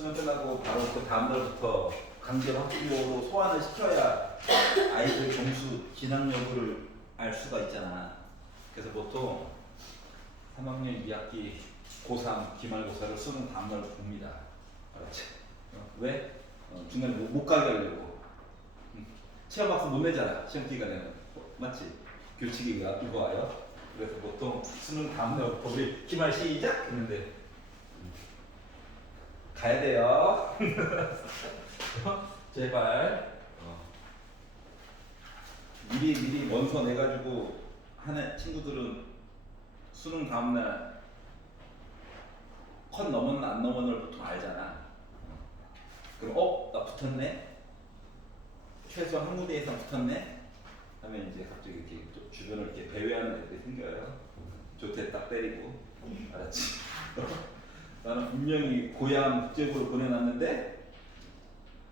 수능 끝나고 바로 그 다음날부터 강제 학부모로 소환을 시켜야 아이들 점수 진학 여부를 알 수가 있잖아. 그래서 보통 3학년 2학기 고3 기말고사를 수능 다음날 봅니다. 알았지? 왜? 중간에 못 가게 하려고. 체험학습 못 내잖아. 시험 기간에는. 맞지? 규칙이 앞두고 와요. 그래서 보통 수능 다음날부터 우리 기말 시작! 했는데 가야 돼요. 제발. 미리 원서 내가지고 하는 친구들은 수능 다음날 컷 넘었나 안 넘었나를 보통 알잖아. 그럼 나 붙었네? 최소한 한 무대 이상 붙었네? 하면 이제 갑자기 이렇게 주변을 이렇게 배회하는 애들이 생겨요. 조퇴 딱 때리고. 알았지? 나는 분명히 고향 국제부로 보내놨는데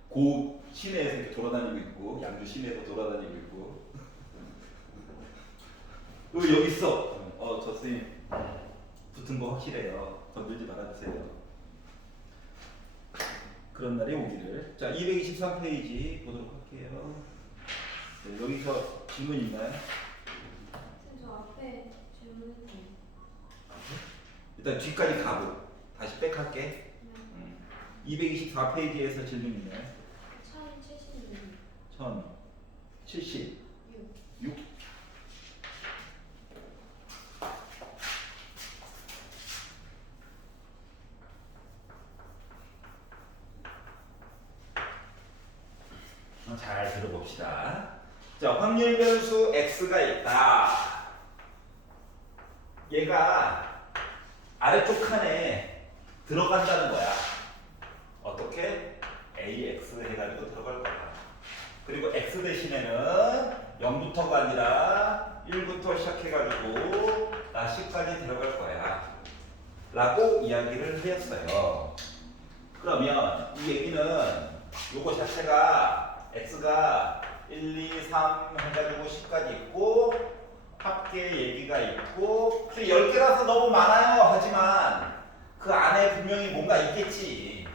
고 시내에서 이렇게 돌아다니고 있고 양주 시내에서 돌아다니고 있고 왜 여기 있어? 저 선생님 붙은 거 확실해요. 건들지 말아주세요. 그런 날이 오기를. 자, 223페이지 보도록 할게요. 네, 여기서 질문 있나요? 선생님 저 앞에 질문했어요. 일단 뒤까지 가고 다시 백할게. 224페이지에서 질문 있나요? 1076. 1076. 잘 들어봅시다. 자, 확률 변수 x가 있다. 얘가 아래쪽 칸에 들어간다는 거야. 어떻게? ax 해가지고 들어갈 거야. 그리고 x 대신에는 0부터가 아니라 1부터 시작해가지고 10까지 들어갈 거야. 라고 이야기를 했어요. 그러면 이 얘기는 요거 자체가 x가 1, 2, 3 해가지고 10까지 있고 합계 얘기가 있고 10개라서 너무 많아요. 하지만 그 안에 분명히 뭔가 있겠지.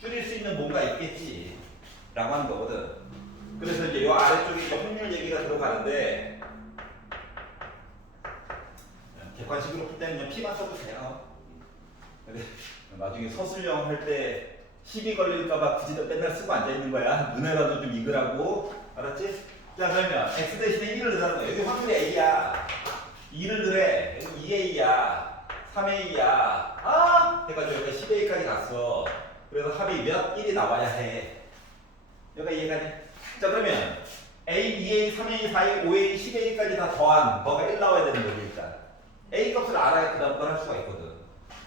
줄일 수 있는 뭔가 있겠지. 라고 하는 거거든. 그래서 이제 요 아래쪽에 이제 확률 얘기가 들어가는데 객관식으로 풀 때는 그냥 P만 써도 돼요. 근데 나중에 서술형 할 때 시비 걸릴까봐 굳이 맨날 쓰고 앉아있는 거야. 눈에라도 좀 익으라고. 알았지? 자, 그러면 x 대신에 1을 넣으라는 거야. 여기 확률이 a야. 2를 넣으래. 여기 2a야. 3a야. 해가지고 여기가 10a까지 갔어. 그래서 합이 몇? 1이 나와야 해. 여기가 이해가니? 자, 그러면 a, 2a, 3a, 4a, 5a, 10a까지 다 더한 뭐가 1 나와야 되는 거지 일단. a 값을 알아야 그 다음 걸 할 수가 있거든.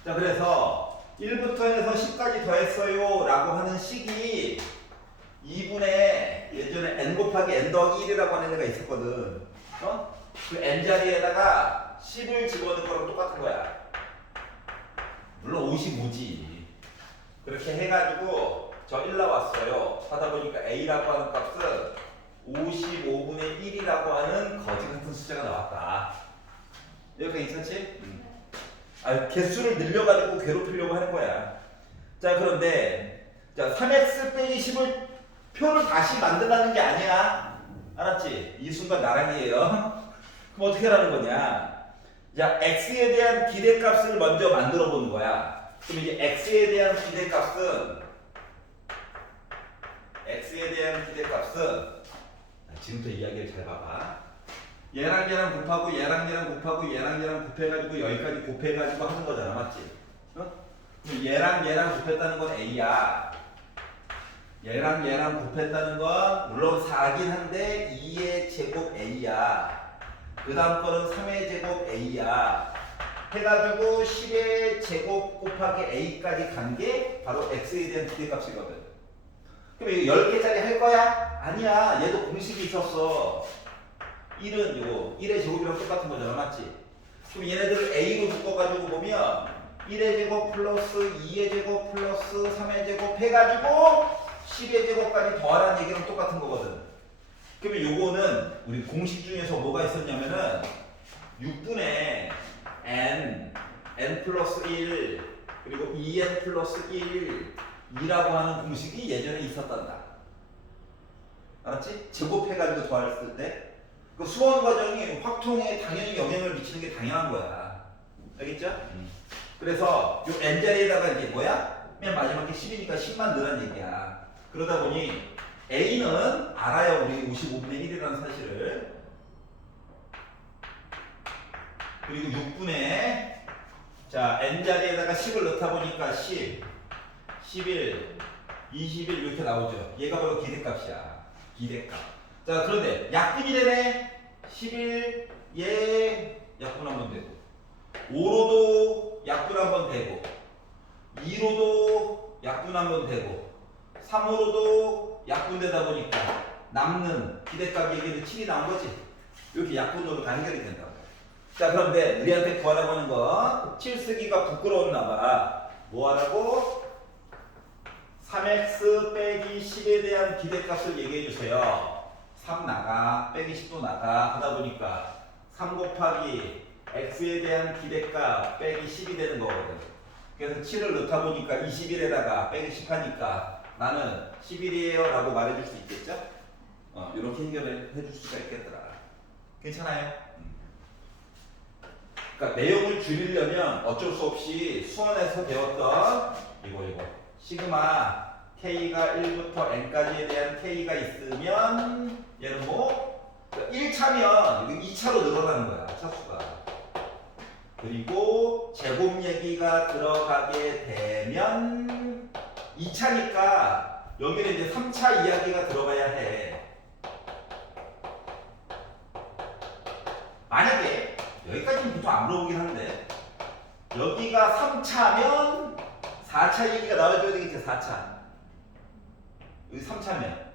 자, 그래서 1부터 해서 10까지 더했어요 라고 하는 식이 2분의 예전에 n 곱하기 n 더하기 1이라고 하는 애가 있었거든. 그 n 자리에다가 10을 집어넣은 거랑 똑같은 거야. 물론 55지. 그렇게 해가지고 저 1 나왔어요. 하다 보니까 a라고 하는 값은 55분의 1이라고 하는 거지 같은 숫자가 나왔다. 여기까지 괜찮지? 개수를 늘려가지고 괴롭히려고 하는 거야. 자, 그런데 자 3x 빼기 10을 표를 다시 만들라는 게 아니야. 알았지? 이 순간 나랑이에요. 그럼 어떻게 하라는 거냐? 자, x에 대한 기대값을 먼저 만들어 보는 거야. 그럼 이제 x에 대한 기대값은 지금부터 이야기를 잘 봐봐. 얘랑 얘랑 곱하고 얘랑 얘랑 곱하고 얘랑 얘랑 곱해가지고 여기까지 곱해가지고 하는 거잖아. 맞지? 그럼 얘랑 얘랑 곱했다는 건 a야. 얘랑 얘랑 곱했다는 건 물론 4긴 한데 2의 제곱 a야. 그 다음 거는 3의 제곱 a야. 해가지고 10의 제곱 곱하기 a까지 간 게 바로 x에 대한 기대값이거든. 그럼 이거 10개짜리 할 거야? 아니야. 얘도 공식이 있었어. 1은 요거 1의 제곱이랑 똑같은 거잖아. 맞지? 그럼 얘네들을 a로 묶어가지고 보면 1의 제곱 플러스 2의 제곱 플러스 3의 제곱 해가지고 10의 제곱까지 더하라는 얘기랑 똑같은 거거든. 그러면 요거는 우리 공식 중에서 뭐가 있었냐면은 6분의 n 플러스 1 그리고 2n 플러스 1 2라고 하는 공식이 예전에 있었단다. 알았지? 제곱해가지고 더했을 때 그 수원 과정이 확통에 당연히 영향을 미치는 게 당연한 거야. 알겠죠? 그래서 요 n 자리에다가 이제 뭐야? 맨 마지막에 10이니까 10만 넣으란 얘기야. 그러다 보니 A는 알아요. 우리 55분의 1이라는 사실을. 그리고 6분의 자 n 자리에다가 10을 넣다 보니까 10, 11, 21 이렇게 나오죠. 얘가 바로 기대값이야. 기대값. 자 그런데 약분이 되네. 11 얘 약분 한번 되고 5로도 약분 한번 되고 2로도 약분 한번 되고 3으로도 약분되다 보니까 남는 기대값 얘기는 7이 나온 거지. 이렇게 약분으로 다 해결이 된다고. 자 그런데 우리한테 구하라고 하는 거 7 쓰기가 부끄러웠나 봐. 뭐 하라고? 3x 빼기 10에 대한 기대값을 얘기해 주세요. 3 나가 빼기 10도 나가 하다 보니까 3 곱하기 x에 대한 기대값 빼기 10이 되는 거거든. 그래서 7을 넣다 보니까 21에다가 빼기 10 하니까 나는 11이에요 라고 말해줄 수 있겠죠? 이렇게 해결해 줄 수가 있겠더라. 괜찮아요? 그러니까 내용을 줄이려면 어쩔 수 없이 수원에서 배웠던 이거 시그마 K가 1부터 N까지에 대한 K가 있으면 얘는 뭐 1차면 2차로 늘어나는 거야. 차수가. 그리고 제곱 얘기가 들어가게 되면 2차니까 여기는 이제 3차 이야기가 들어가야 해. 만약에 여기까지는 보통 안 물어보긴 하는데 여기가 3차면 4차 얘기가 나와줘야 되겠지. 4차 여기 3차면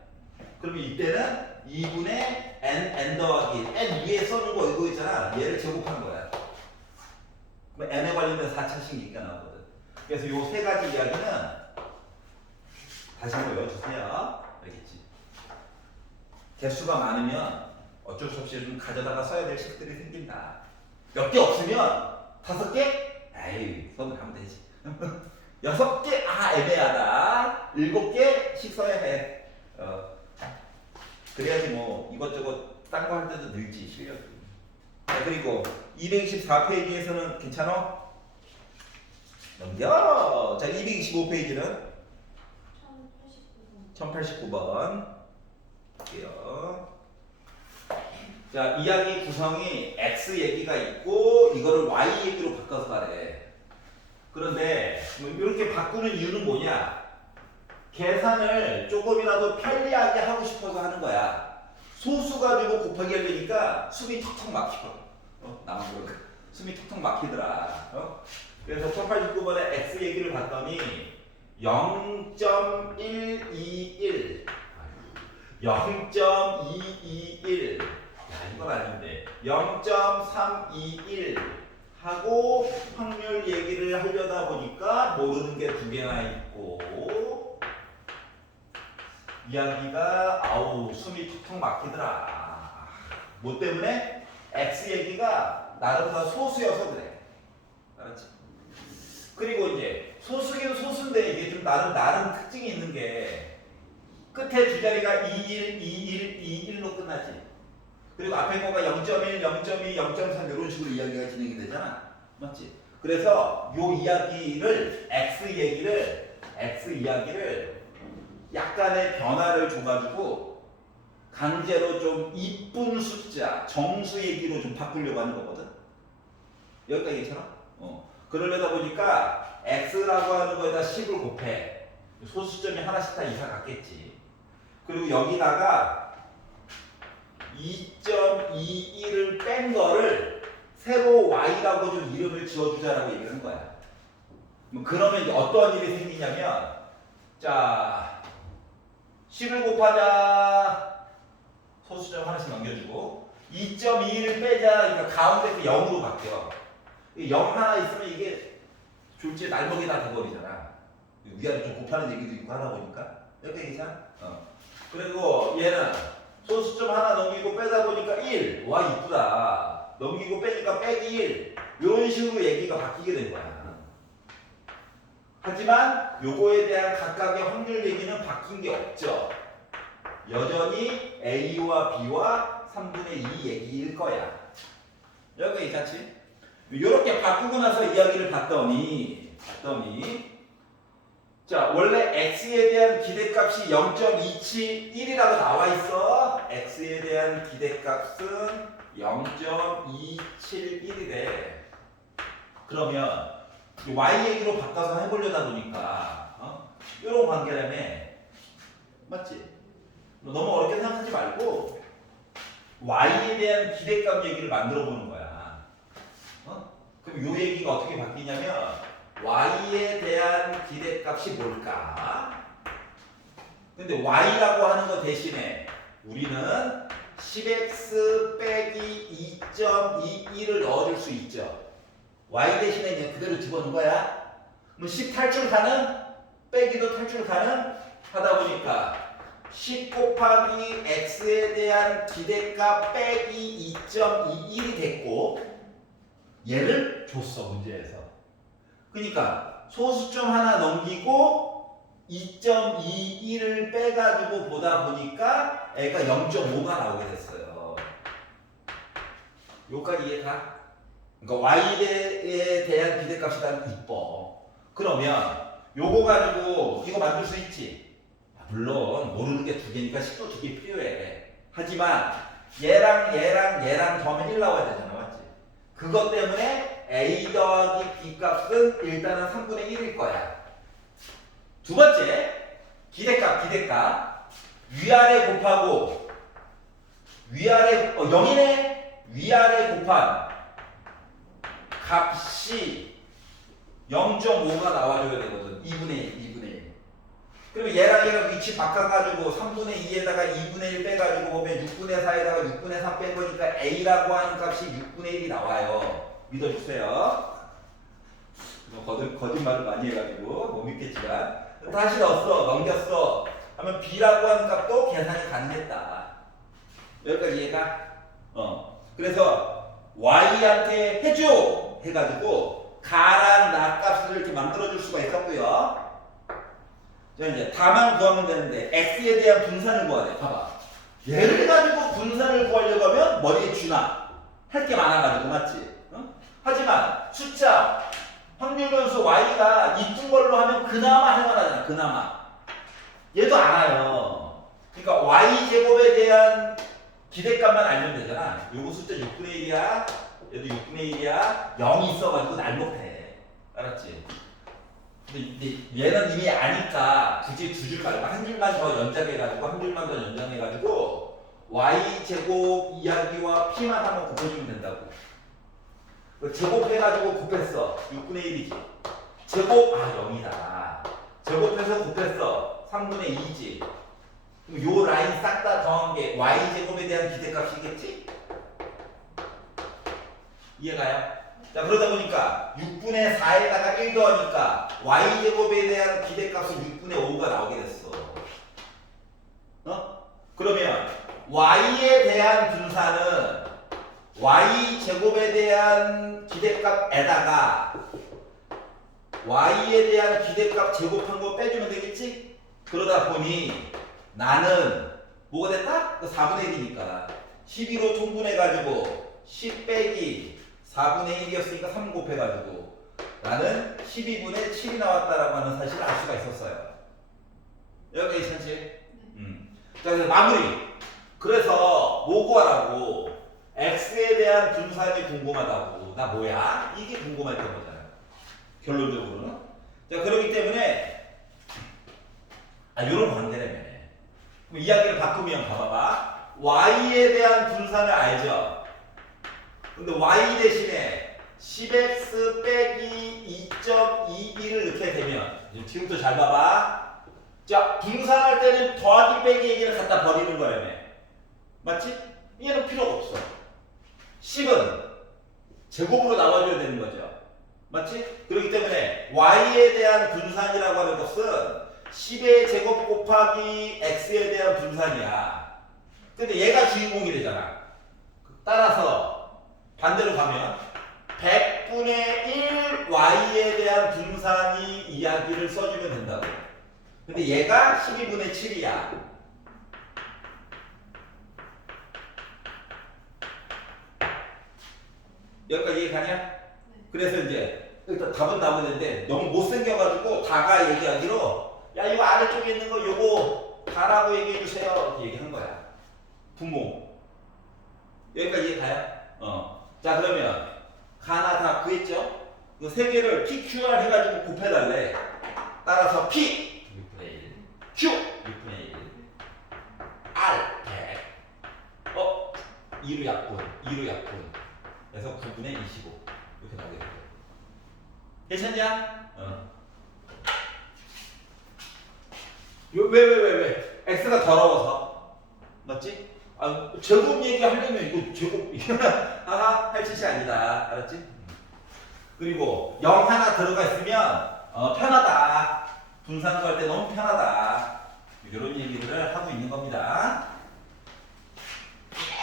그러면 이때는 2분의 n 더하기 n 위에 써놓은 거 이거 있잖아. 얘를 제곱한 거야. 그럼 n에 관련된 4차식 얘기가 나오거든. 그래서 요 세 가지 이야기는 다시 한번 외워주세요. 알겠지? 개수가 많으면 어쩔 수 없이 좀 가져다가 써야 될 식들이 생긴다. 몇 개 없으면 5개? 에이, 손을 하면 되지. 6개? 아, 애매하다. 7개씩 써야 해. 그래야지 뭐 이것저것 딴 거 할 때도 늘지, 실력이. 자, 그리고 224페이지에서는 괜찮아? 넘겨! 자, 225페이지는 1089번. 볼게요. 자, 이야기 구성이 X 얘기가 있고 이거를 Y 얘기로 바꿔서 하래. 그런데 이렇게 바꾸는 이유는 뭐냐? 계산을 조금이라도 편리하게 하고 싶어서 하는 거야. 소수 가지고 곱하기 하려니까 숨이 턱턱 막혀. 나만 그럴까? 숨이 턱턱 막히더라. 그래서 1089번에 X 얘기를 봤더니 0.121 0.221 야, 이건 아닌데 0.321 하고 확률 얘기를 하려다 보니까 모르는 게 2개나 있고 이야기가 아우 숨이 턱턱 막히더라. 뭐 때문에? X 얘기가 나름보다 소수여서 그래. 알았지? 그리고 이제 소수긴 소수인데 이게 좀 나름 특징이 있는 게 끝에 두 자리가 21, 21, 21로 끝나지. 그리고 앞에 거가 0.1, 0.2, 0.3 이런 식으로 이야기가 진행이 되잖아. 맞지? 그래서 요 이야기를 X 이야기를 약간의 변화를 줘가지고 강제로 좀 이쁜 숫자, 정수 얘기로 좀 바꾸려고 하는 거거든. 여기까지 괜찮아? 그러려다 보니까 X라고 하는 거에다 10을 곱해. 소수점이 하나씩 다 이사 갔겠지. 그리고 여기다가 2.21을 뺀 거를 새로 Y라고 좀 이름을 지어주자라고 얘기를 한 거야. 그러면 이제 어떤 일이 생기냐면, 자, 10을 곱하자. 소수점 하나씩 넘겨주고, 2.21을 빼자. 그러니까 가운데 그 0으로 바뀌어. 0 하나 있으면 이게 졸지에 날먹이 다 돼버리잖아. 위아래 좀 곱하는 얘기도 있고 하다 보니까. 이렇게 괜찮아? 그리고 얘는 소수점 하나 넘기고 빼다 보니까 1. 와, 이쁘다. 넘기고 빼니까 빼기 1. 이런 식으로 얘기가 바뀌게 된 거야. 하지만 요거에 대한 각각의 확률 얘기는 바뀐 게 없죠. 여전히 A와 B와 3분의 2 얘기일 거야. 여기 괜찮지? 요렇게 바꾸고 나서 이야기를 봤더니 자, 원래 x에 대한 기대값이 0.271이라고 나와 있어. x에 대한 기대값은 0.271이래. 그러면 y 얘기로 바꿔서 해보려다 보니까 이런 관계라며. 맞지? 너무 어렵게 생각하지 말고 y에 대한 기대값 얘기를 만들어 보는 거야. 그럼 요 얘기가 어떻게 바뀌냐면 y에 대한 기대값이 뭘까? 근데 y라고 하는 거 대신에 우리는 10x 빼기 2.21을 넣어줄 수 있죠. y 대신에 그냥 그대로 집어넣은 거야. 그럼 10 탈출 가능? 빼기도 탈출 가능? 하다 보니까 10 곱하기 x에 대한 기대값 빼기 2.21이 됐고 얘를 줬어 문제에서. 그러니까 소수점 하나 넘기고 2.21을 빼가지고 보다 보니까 애가 0.5가 나오게 됐어요. 여기까지 이해가? 그러니까 y에 대한 기대값이 난 이뻐. 그러면 요거 가지고 이거 만들 수 있지? 물론 모르는 게 두 개니까 10도 두 개 필요해. 하지만 얘랑 더하면 1 나와야 되잖아. 맞지? 그것 때문에 a 더하기 b 값은 일단은 3분의 1일 거야. 두 번째 기대값 위아래 곱하고 위아래 0이네. 위아래 곱한 값이 0.5가 나와줘야 되거든. 2분의 1. 그러면 얘랑 위치 바꿔가지고 3분의 2에다가 2분의 1 빼가지고 보면 6분의 4에다가 6분의 3 뺀 거니까 A라고 하는 값이 6분의 1이 나와요. 믿어주세요. 거짓말을 많이 해가지고 못 믿겠지만 다시 넘겼어 하면 B라고 하는 값도 계산이 가능했다. 여기까지 이해가? 그래서 Y한테 해줘 해가지고 가랑 나 값을 이렇게 만들어줄 수가 있었고요. 자, 이제 다만 구하면 되는데 x에 대한 분산을 구해야 돼. 봐봐. 얘를 가지고 분산을 구하려고 하면 머리에 쥐나 할 게 많아가지고 맞지? 하지만 숫자 확률 변수 y가 이쁜 걸로 하면 그나마 할만하잖아. 그나마. 얘도 알아요. 그러니까 y 제곱에 대한 기대값만 알면 되잖아. 요거 숫자 6분의 1이야. 얘도 6분의 1이야. 0이 있어가지고 날 못해. 알았지? 근데 얘는 이미 아니까 굳이 두 줄 말고 한 줄만 더 연장해가지고 한 줄만 더 연장해가지고 y 제곱 이야기와 p만 한번 곱해주면 된다고. 제곱해가지고 곱했어. 6분의 1이지. 제곱 0이다. 제곱해서 곱했어. 3분의 2지. 그럼 요 라인 싹 다 더한 게 y 제곱에 대한 기대값이겠지? 이해가요? 자, 그러다 보니까 6분의 4에다가 1 더하니까 y제곱에 대한 기대값은 6분의 5가 나오게 됐어. 그러면 y에 대한 분산은 y제곱에 대한 기대값에다가 y에 대한 기대값 제곱한 거 빼주면 되겠지? 그러다 보니 나는 뭐가 됐다? 4분의 1이니까 12로 통분해가지고 10 빼기 4분의 1이었으니까 3 곱해가지고 나는 12분의 7이 나왔다라고 하는 사실을 알 수가 있었어요. 여기까지 괜찮지? 자, 그래서 마무리. 그래서 뭐 구하라고? x에 대한 분산이 궁금하다고. 나 뭐야? 이게 궁금했던 거잖아요. 결론적으로는. 자, 그렇기 때문에 이런 관계라며. 그럼 이야기를 바꾸면 봐봐봐. y에 대한 분산을 알죠? 근데 y 대신에 10x 빼기 2.21을 넣게 되면 지금부터 잘 봐봐. 자, 분산할 때는 더하기 빼기 얘기를 갖다 버리는 거라며. 맞지? 얘는 필요가 없어. 10은 제곱으로 나와줘야 되는 거죠. 맞지? 그렇기 때문에 y에 대한 분산이라고 하는 것은 10의 제곱 곱하기 x에 대한 분산이야. 근데 얘가 주인공이 되잖아. 따라서 반대로 가면 100 100분의 1 y에 대한 분산이 이야기를 써주면 된다고. 근데 얘가 12분의 7이야. 여기까지 이해가냐? 그래서 이제 일단 답은 나오는데 너무 못생겨가지고 다가 얘기하기로 야 이거 아래쪽에 있는 거 요거 다라고 얘기해 주세요 이렇게 얘기한 거야. 분모. 여기까지 이해가요? 자 그러면 하나 다 구했죠? 그 세 개를 PQR 해가지고 곱해달래. 따라서 P 6분의 1, Q 6분의 1, R 100. 2로 약분, 2로 약분. 그래서 9분의 25 이렇게 나오게 돼요. 괜찮냐? 왜? X가 더러워서. 맞지? 아, 제곱 얘기하려면 이거 제곱 하하 할 짓이 아니다. 알았지? 그리고 0 하나 들어가 있으면 편하다. 분산도 할 때 너무 편하다. 이런 얘기들을 하고 있는 겁니다.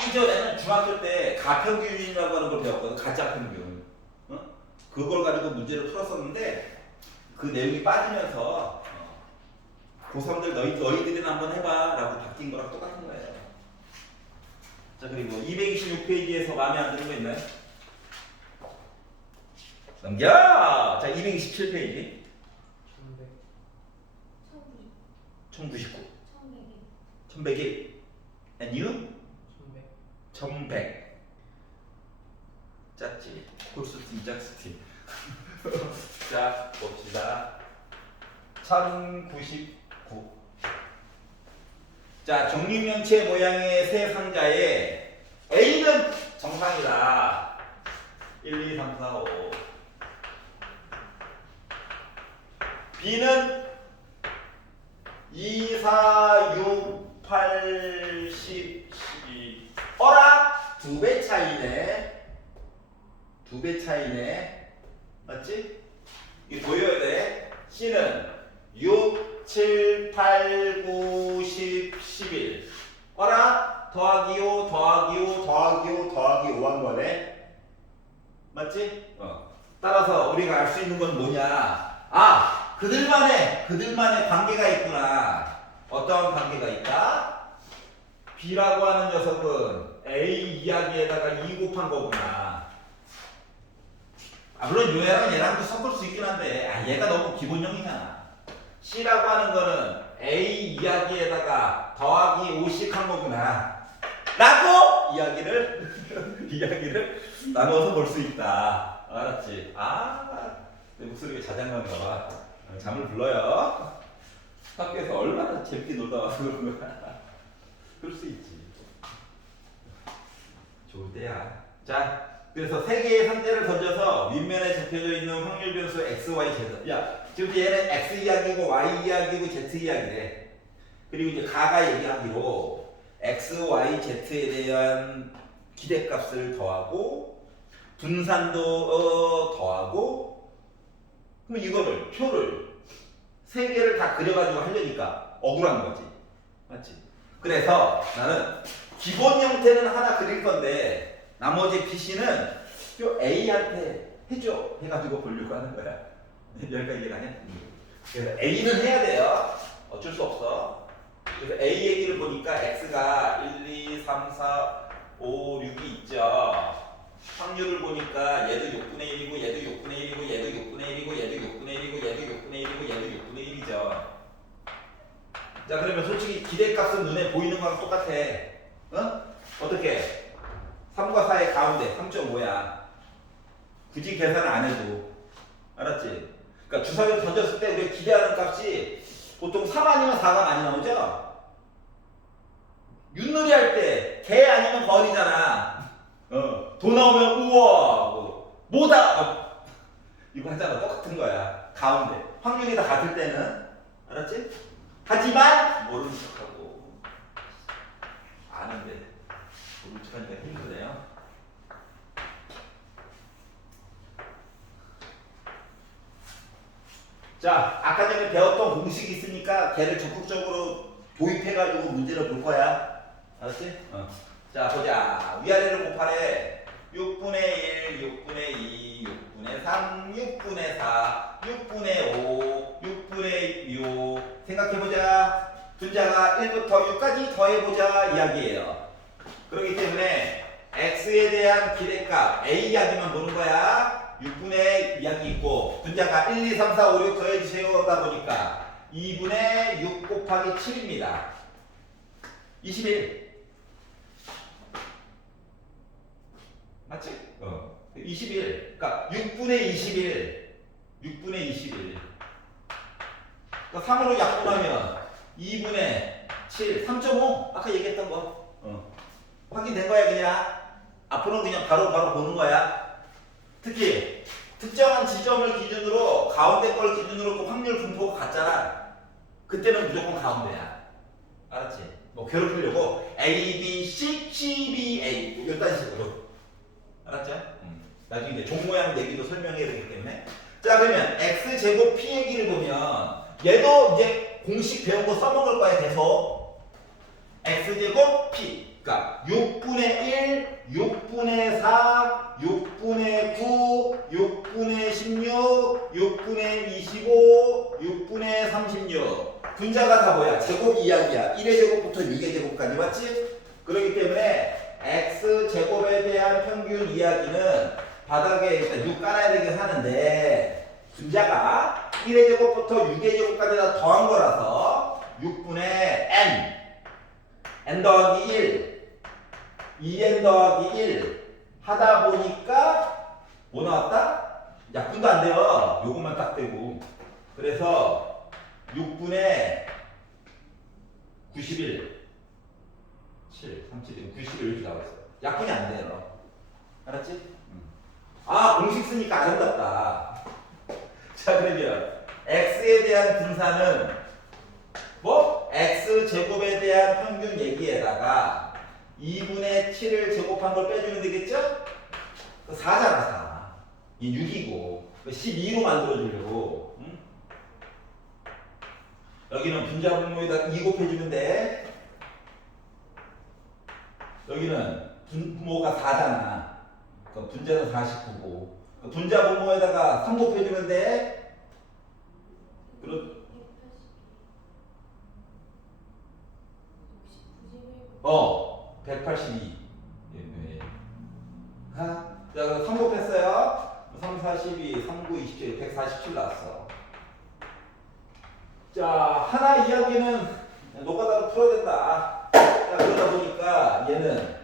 예전에는 중학교 때 가평균이라고 하는 걸 배웠거든. 가짜평균. 그걸 가지고 문제를 풀었었는데 그 내용이 빠지면서 고3들 너희들이나 한번 해봐 라고 바뀐 거랑 똑같은 거예요. 자 그리고 226페이지에서 마음에 안 드는 거 있나요? 넘겨! 자 227페이지 1099 1101 And you? 1100 짰지? 콜스팀 짝스팀 자 봅시다 1099 자 정육면체 모양의 세 상자에 A는 정상이다 1, 2, 3, 4, 5 B는 2, 4, 6, 8, 10, 12 어라? 2배 차이네 2배 차이네 맞지? 이거 보여야 돼 C는 6, 7, 8, 9, 10, 11 어라? 더하기 5, 더하기 5, 더하기 5, 더하기 5 한 거네 맞지? 따라서 우리가 알 수 있는 건 뭐냐 그들만의 관계가 있구나 어떤 관계가 있다? B라고 하는 녀석은 A 이야기에다가 2 곱한 거구나. 물론 얘랑 얘랑도 섞을 수 있긴 한데 얘가 너무 기본형이잖아. C라고 하는 거는 A 이야기에다가 더하기 5씩 한 거구나. 라고 이야기를 나눠서 볼 수 있다. 알았지? 내 목소리가 자장가인가 봐. 잠을 불러요. 학교에서 얼마나 재밌게 놀다 와서 그런 거야. 그럴 수 있지. 좋을 때야. 자, 그래서 세 개의 상자를 던져서 윗면에 적혀져 있는 확률 변수 x, y, z. 야, 지금 얘는 x 이야기고 y 이야기고 z 이야기래. 그리고 이제 가가 얘기하기로 x, y, z에 대한 기대값을 더하고 분산도 더하고 그럼 이거를 표를 세 개를 다 그려가지고 하려니까 억울한 거지. 맞지? 그래서 나는 기본 형태는 하나 그릴 건데 나머지 PC는 요 A한테 해줘 해가지고 보려고 하는 거야. 여기까지 이해가냐? 그래서 A는 해야 돼요. 어쩔 수 없어. 그래서 A 얘기를 보니까 X가 1, 2, 3, 4, 5, 6이 있죠. 확률을 보니까 얘도 6분의 1이고 얘도 6분의 1이고 얘도 6분의 1이고 얘도 6분의 1이고 얘도 6분의 1이고 얘도 6분의 1이죠. 자 그러면 솔직히 기대값은 눈에 보이는 거랑 똑같아. 어떻게? 3과 4의 가운데 3.5야. 굳이 계산을 안 해도. 알았지? 그러니까 주사위를 던졌을 때 우리가 기대하는 값이 보통 3 아니면 4가 많이 나오죠? 윷놀이 할 때 개 아니면 거리잖아. 도 나오면 우와 뭐다 이거 하잖아. 똑같은 거야. 가운데 확률이 다 같을 때는. 알았지? 하지만 모르는 척하고 아는데 모르는 척하니까 힘드네요. 자 아까 전에 배웠던 공식이 있으니까 걔를 적극적으로 도입해가지고 문제를 볼 거야. 알았지? 자 보자. 위아래를 곱하래. 6분의 1, 6분의 2, 6분의 3, 6분의 4, 6분의 5, 6분의 6 생각해보자. 분자가 1부터 6까지 더해보자 이야기예요. 그렇기 때문에 x에 대한 기대값 a 이야기만 보는 거야. 6분의 이야기 있고 분자가 1, 2, 3, 4, 5, 6 더해주세요다 보니까 2분의 6 곱하기 7입니다. 21 맞지? 21 그러니까 6분의 21 6분의 21 그러니까 3으로 약분하면 2분의 7 3.5 아까 얘기했던 거 확인된 거야. 그냥 앞으로는 그냥 바로 보는 거야. 특히 특정한 지점을 기준으로 가운데 걸 기준으로 그 확률 분포가 같잖아. 그때는 무조건 가운데야. 알았지? 뭐 괴롭히려고 A, B, C, C, B, A 이런 식으로. 알았죠? 나중에 이제 종 모양 내기도 설명해야 되기 때문에. 자 그러면 x 제곱 p 얘기를 보면 얘도 이제 공식 배운 거 써먹을 거야. 계속 x 제곱 p 그러니까 6분의 1, 6분의 4, 6분의 9, 6분의 16, 6분의 25, 6분의 36 분자가 다 뭐야? 제곱 이야기야. 1의 제곱부터 6의 제곱까지 맞지? 그렇기 때문에 x 제곱에 대한 평균 이야기는 바닥에 일단 6 깔아야 되긴 하는데 분자가 1의 제곱부터 6의 제곱까지 다 더한 거라서 6분의 n 더하기 1 2n 더하기 1 하다 보니까 뭐 나왔다? 약분도 안 돼요. 요것만 딱 되고. 그래서 6분의 91 7, 37, 91 이렇게 나왔어요. 약분이 안 돼요. 알았지? 아 공식 쓰니까 아름답다. 자 그러면 x에 대한 분사는 뭐? x 제곱에 대한 평균 얘기에다가 2분의 7을 제곱한 걸 빼주면 되겠죠? 4잖아 4. 이 6이고 12로 만들어주려고. 응? 여기는 분자 분모에다 2 곱해주면 돼. 여기는 분모가 4잖아. 그러니까 분자는 49고 분자 분모에다가 3 곱해주면 돼. 그렇 182. 자, 3 곱했어요. 3, 42, 3, 9, 27, 147 나왔어. 자, 하나 이야기는 노가다로 풀어야 된다. 자, 그러다 보니까 얘는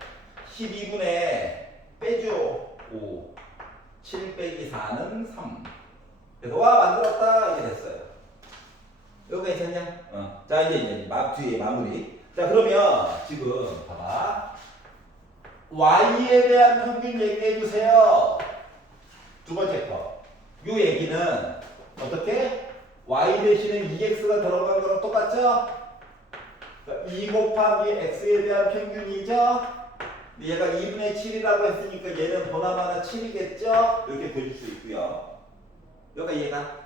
12분의 빼줘 5, 7 빼기 4는 3. 그래서 와 만들었다 이게 됐어요. 이거 괜찮냐? 자 이제 뒤에 마무리. 자 그러면 지금 봐봐. y에 대한 평균 얘기해 주세요. 두 번째 거. 요 얘기는 어떻게? y 대신에 2x가 들어간 거랑 똑같죠? 그러니까 2 곱하기 x에 대한 평균이죠? 얘가 2분의 7이라고 했으니까 얘는 보나마나 7이겠죠? 이렇게 보여줄 수 있고요. 여기가 이해가?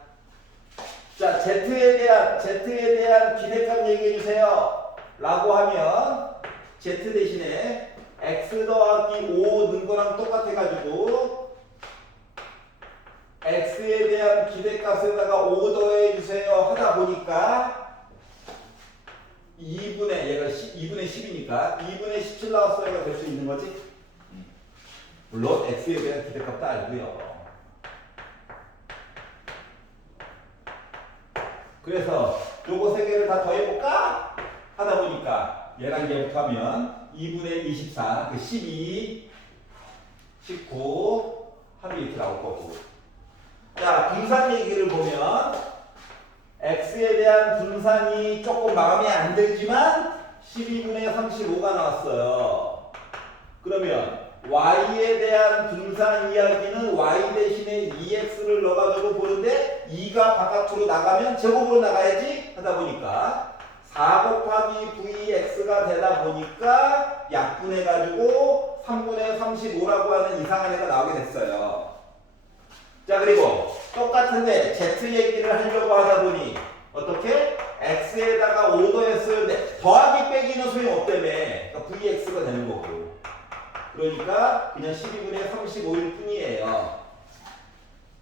자, z에 대한 기대값 얘기해 주세요. 라고 하면 z 대신에 x 더하기 5 넣은 거랑 똑같아가지고 x에 대한 기대값에다가 5 더해 주세요 하다 보니까 2분의 10이니까 2분의 17 나왔어요가 될 수 있는 거지. 물론 x에 대한 기대값도 알고요. 그래서 요거 세 개를 다 더해볼까? 하다 보니까 얘랑 얘부터 하면 2분의 24, 그 12, 19 하면 이렇게 나올 거고. 자, 분산 얘기를 보면 x에 대한 분산이 조금 마음에 안 들지만 12분의 35가 나왔어요. 그러면 y에 대한 분산 이야기는 y 대신에 2x를 넣어가지고 보는데 2가 바깥으로 나가면 제곱으로 나가야지 하다 보니까 4 곱하기 vx가 되다 보니까 약분해가지고 3분의 35라고 하는 이상한 애가 나오게 됐어요. 자 그리고 똑같은데 z 얘기를 하려고 하다 보니 어떻게? x에다가 5 더했을 때 더하기 빼기는 소용없다며. 그러니까 vx가 되는 거고. 그러니까 35니까 그냥 12분의 35일 뿐이에요.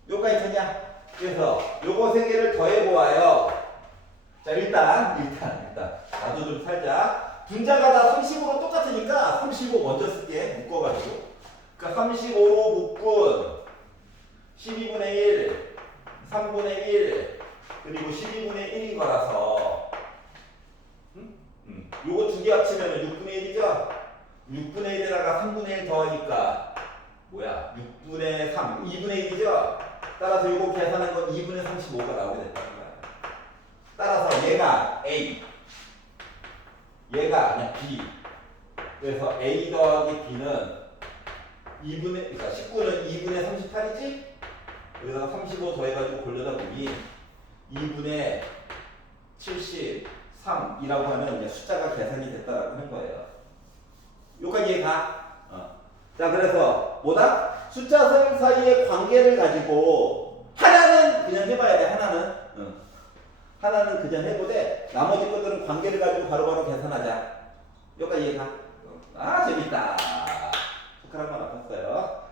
요까지 됐냐? 그래서 요거 세 개를 더해 보아요. 자, 일단 나도 좀 살짝 분자가 다 30으로 똑같으니까 35 먼저 쓸게. 묶어가지고. 그러니까 35로 묶은 12분의 1, 3분의 1, 그리고 12분의 1인 거라서 요거 두 개 합치면 6분의 1이죠? 6분의 1에다가 3분의 1 더하니까 뭐야? 6분의 3, 2분의 1이죠? 따라서 요거 계산한 건 2분의 35가 나오게 된다는 거야. 따라서 얘가 A, 얘가 그냥 B. 그래서 A 더하기 B는 2분의, 그러니까 19는 2분의 38이지? 여기다가 35 더해가지고 골려다 보니 2분의 73이라고 하는 이제 숫자가 계산이 됐다라고 하는 거예요. 여기까지 이해가? 자, 그래서 뭐다? 숫자들 사이의 관계를 가지고 하나는 그냥 해봐야 돼. 하나는 그냥 해보되 나머지 것들은 관계를 가지고 바로바로 계산하자. 여기까지 이해가? 아, 재밌다. 손가락만 아팠어요.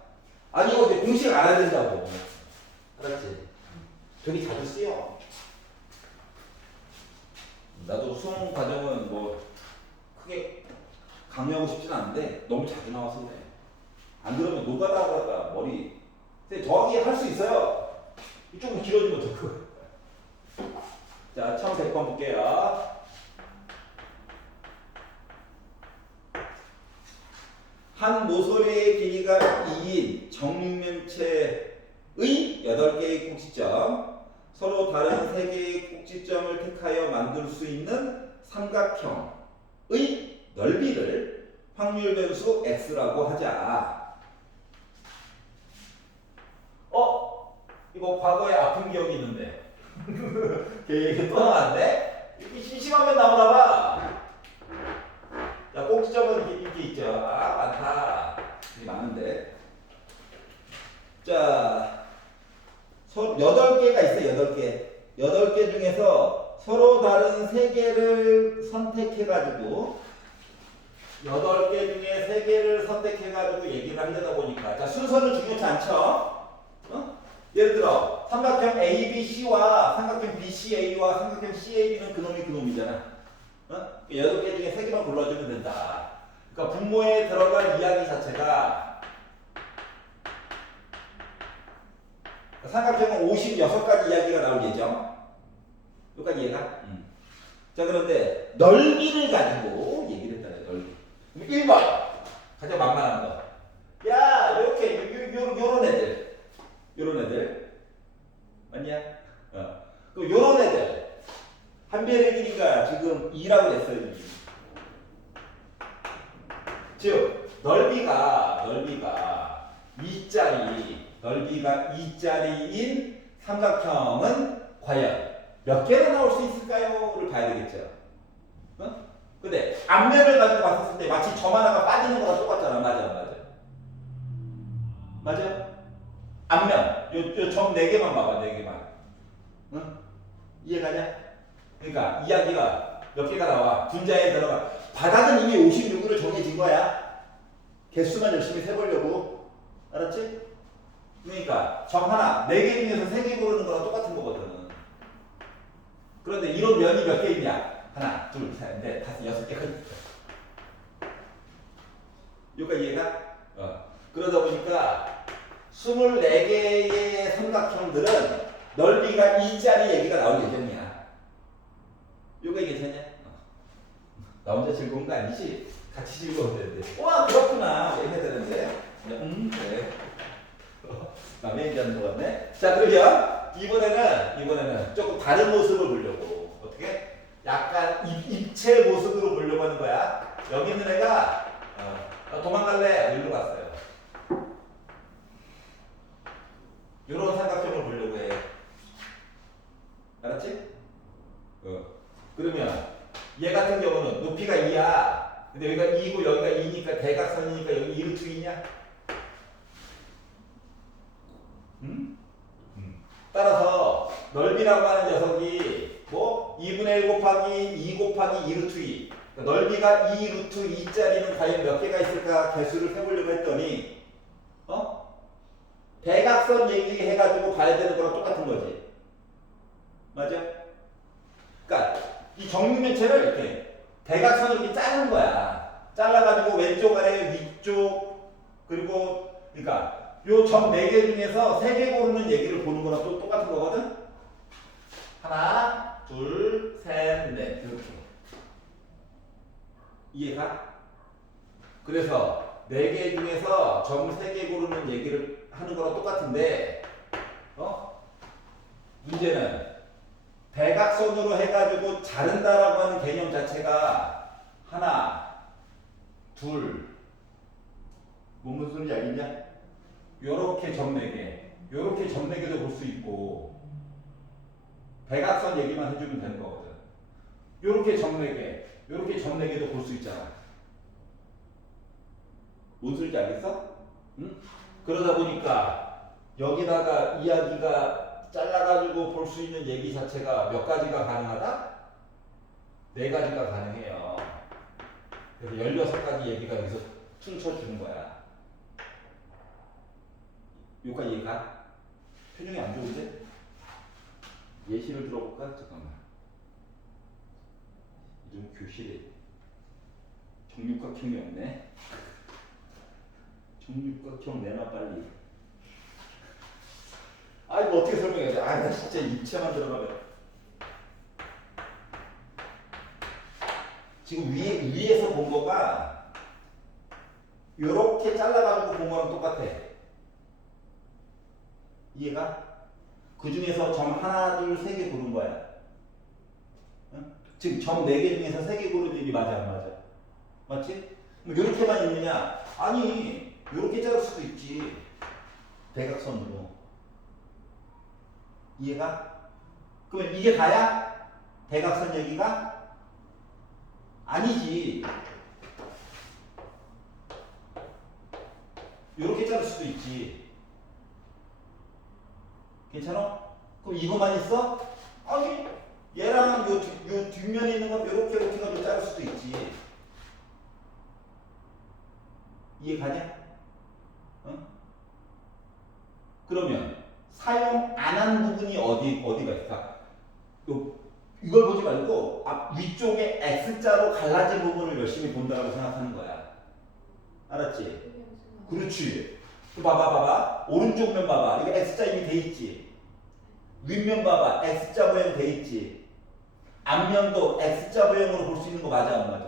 아니 이거 공식 알아야 된다고. 알았지? 되게 자주 쓰여. 나도 수능 과정은 뭐 크게 강요하고 싶진 않은데 너무 자주 나와서 그래. 안 그러면 노가다가 머리. 근데 정확히 할 수 있어요. 조금 길어지면 어떡해. 자, 1100번 볼게요. 한 모서리의 길이가 2인 정육면체의 8개의 꼭지점, 서로 다른 3개의 꼭지점을 택하여 만들 수 있는 삼각형의 넓이를 확률 변수 x라고 하자. 이거 과거에 아픈 기억이 있는데 걔 또 나왔네? 이렇게 심심하면 나오나 봐. 자, 꼭지점은 이렇게 있죠. 아, 많다. 이게 많은데. 자, 8개가 있어요. 8개. 8개 중에서 서로 다른 3개를 선택해가지고 8개 중에 3개를 선택해가지고 얘기를 하려다 보니까 자, 순서는 중요치 않죠? 예를 들어 삼각형 ABC와 삼각형 BCA와 삼각형 CAB는 그놈이 그놈이잖아. 8개 중에 3개만 골라주면 된다. 그러니까 분모에 들어갈 이야기 자체가 삼각형은 56가지 이야기가 나올 예정. 여기까지 이해가? 자, 그런데 넓이를 가지고 얘기를 했잖아요. 넓이. 1번 가장 만만한 거. 야, 이렇게 요런 애들. 요런 애들. 맞냐? 그 요런 애들. 한 변의 길이가 지금 2라고 했어요. 즉 넓이가 2짜리인 삼각형은 과연 몇 개나 나올 수 있을까요?를 봐야 되겠죠. 근데 앞면을 가지고 봤을 때 마치 점 하나가 빠지는 거랑 똑같잖아. 맞아? 앞면 요 점 4개만 봐봐. 4개만. 이해가냐? 그러니까 이야기가 몇 개가 나와. 분자에 들어가. 바닥은 이미 56으로 정해진 거야. 개수만 열심히 세보려고. 알았지? 그러니까 점 하나 4개 중에서 3개 고르는 거랑 똑같은 거거든. 그런데 이런 면이 몇 개 있냐? 하나, 둘, 셋, 넷, 다섯, 6개. 여기까지 이해가? 그러다 보니까 24개의 삼각형들은 넓이가 2짜리 얘기가 나올 예정이야. 요거 얘기했냐? 나 혼자 즐거운 거 아니지? 같이 즐거워야 되는데. 와, 그렇구나. 얘기해야 되는데. 그래. 남의 얘기하는 거 같네. 자, 그러면 이번에는 조금 다른 모습을 보려고. 어떻게? 약간 입체 모습으로 보려고 하는 거야. 여기 있는 애가 나 도망갈래. 일로 갔어요. 이런 삼각형을 보려고 해. 알았지? 그러면 얘 같은 경우는 높이가 2야. 근데 여기가 2고 여기가 2니까 대각선이니까 여기 2로 트이냐? 따라서 넓이라고 하는 녀석이 뭐 2분의 1 곱하기 2 곱하기 2루트 2 그러니까 넓이가 2 루트 2짜리는 과연 몇 개가 있을까 개수를 해보려고 했더니 대각선 얘기해가지고 봐야 되는 거랑 똑같은 거지. 맞아? 그러니까 이 정육면체를 이렇게 대각선으로 이렇게 자른 거야. 잘라가지고 왼쪽 아래 위쪽 그리고 그러니까 요 점 4개 중에서 3개 고르는 얘기를 보는 거랑 또 똑같은 거거든. 하나, 둘, 셋, 넷 이렇게. 이해가? 그래서 4개 중에서 점 3개 고르는 얘기를 하는 거랑 똑같은데 문제는 대각선으로 해가지고 자른다라고 하는 개념 자체가 하나, 둘, 뭐 무슨 소리인지 알겠냐? 요렇게 점 4개, 요렇게 점 4개도 볼 수 있고 대각선 얘기만 해주면 되는 거거든. 요렇게 점 4개, 요렇게 점 4개도 볼 수 있잖아. 뭔 소리인지 알겠어? 응? 그러다 보니까 여기다가 이야기가 잘라가지고 볼 수 있는 얘기 자체가 몇 가지가 가능하다? 4가지가 가능해요. 그래서 16가지 얘기가 여기서 퉁쳐주는 거야. 여기까지 이해가? 표정이 안 좋은데? 예시를 들어볼까? 잠깐만. 요즘 교실에 정육각형이 없네. 정육각형 내놔 빨리. 아 이거 어떻게 설명해야 돼? 아 나 진짜 입체만 들어가면 지금 위에서 본 거가 요렇게 잘라가지고 본 거랑 똑같아. 이해가? 그 중에서 점 하나, 둘, 3개 고른 거야. 응? 지금 점 4개 중에서 3개 고른 얘기 맞아 안 맞아? 맞지? 뭐 요렇게만 있느냐? 아니 요렇게 자를 수도 있지. 대각선으로. 이해가? 그러면 이게 다야? 대각선 얘기가? 아니지. 요렇게 자를 수도 있지. 괜찮아? 그럼 이거만 있어? 아니 얘랑 요 뒷면에 있는 건 요렇게 가지고 자를 수도 있지. 이해 가냐? 응? 그러면 사용 안 한 부분이 어디가 있을까? 이걸 보지 말고 위쪽에 X자로 갈라진 부분을 열심히 본다고 생각하는 거야. 알았지? 그렇지. 봐봐. 오른쪽 면 봐봐. 이거 X자 이미 돼 있지. 윗면 봐봐. X자 모양 돼 있지. 앞면도 X자 모양으로 볼 수 있는 거 맞아 안 맞아?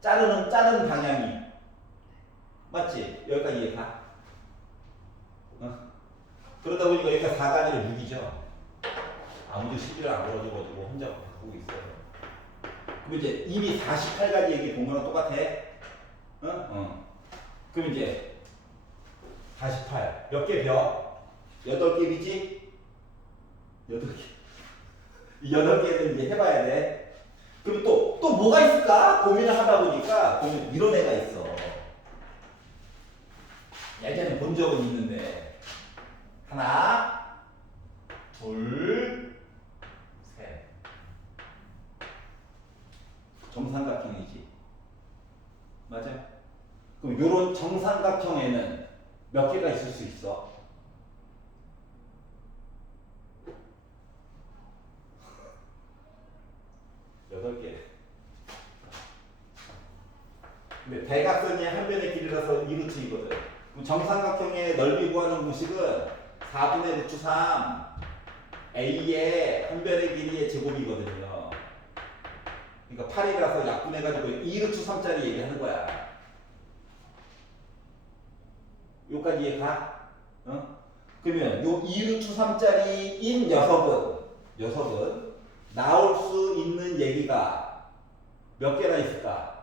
자르는 방향이 맞지? 여기까지 이해가? 그러다 보니까 여기가 4가 아니라 6이죠. 아무도 시비를 안 걸어줘가지고 혼자 바꾸고 있어요. 그럼 이제 이미 48가지 얘기 본 거랑 똑같아. 그럼 이제 48. 몇 개 벼? 8개이지? 8개. 이 8개는 이제 해봐야 돼. 그럼 또 뭐가 있을까? 고민을 하다 보니까 이런 애가 있어. 예전에 본 적은 있는데. 하나, 둘, 셋. 정삼각형이지. 맞아? 그럼 요런 정삼각형에는 몇 개가 있을 수 있어? 여덟 개. 근데 대각선의 한 변의 길이라서 2루트이거든. 그럼 정삼각형의 넓이 구하는 공식은 4분의 루트 3 A의 한 변의 길이의 제곱이거든요. 그러니까 8이라서 약분해가지고 2루트 3짜리 얘기하는 거야. 요까지 이해가? 그러면 요 2루트 3짜리인 녀석은 나올 수 있는 얘기가 몇 개나 있을까?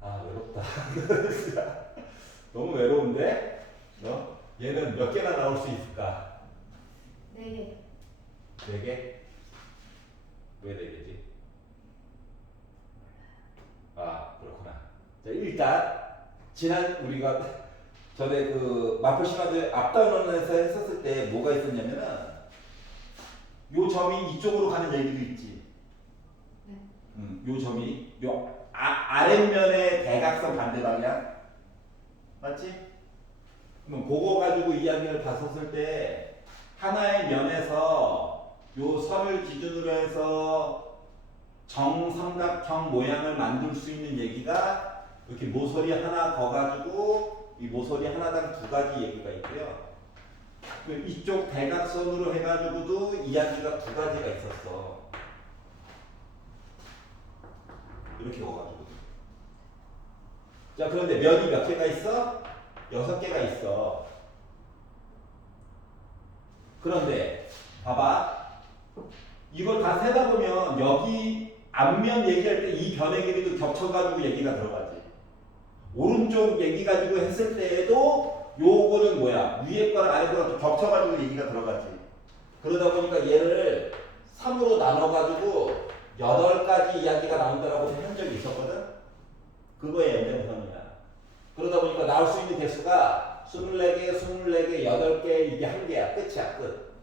아 외롭다. 너무 외로운데? 얘는 몇 개나 나올 수 있을까? 4개. 4개? 왜 4개지? 아 그렇구나. 자 일단 우리가 전에 그 마플 시간에 앞다운에서 했었을 때 뭐가 있었냐면은 요 점이 이쪽으로 가는 얘기도 있지. 네. 요 점이 요 아랫면의 대각선 반대 방향 맞지? 그럼 그거 가지고 이야기를 봤었을 때 하나의 면에서 요 선을 기준으로 해서 정삼각형 모양을 만들 수 있는 얘기가 이렇게 모서리 하나 거 가지고 이 모서리 하나당 두 가지 얘기가 있고요. 그 이쪽 대각선으로 해가지고도 이야기가 두 가지가 있었어. 이렇게 와가지고. 자, 그런데 면이 몇 개가 있어? 6개가 있어. 그런데 봐봐. 이걸 다 세다 보면 여기 앞면 얘기할 때 이 변의 길이도 겹쳐가지고 얘기가 들어가지. 오른쪽 얘기 가지고 했을 때에도 요거는 뭐야? 위에 거랑 아래 거랑 또 겹쳐가지고 얘기가 들어가지. 그러다 보니까 얘를 3으로 나눠가지고 8가지 이야기가 나온다라고 한 적이 있었거든? 그거의 연장선이야. 그러다 보니까 나올 수 있는 개수가 24개, 24개, 8개, 이게 1개야. 끝이야, 끝.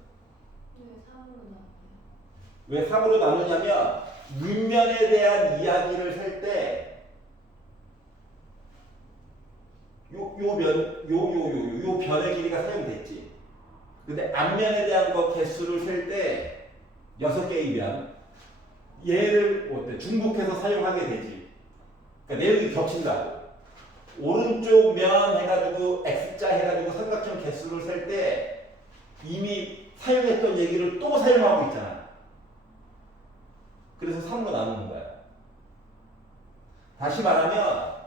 왜 3으로 나왔어요? 왜 3으로 나누냐면 윗면에 대한 이야기를 할 때 요 변의 길이가 사용됐지. 근데 앞면에 대한 거 개수를 셀 때 6개이면 얘를 어때? 중복해서 사용하게 되지. 그러니까 내용이 겹친다고. 오른쪽 면 해가지고 X자 해가지고 삼각형 개수를 셀 때 이미 사용했던 얘기를 또 사용하고 있잖아. 그래서 3으로 나누는 거야. 다시 말하면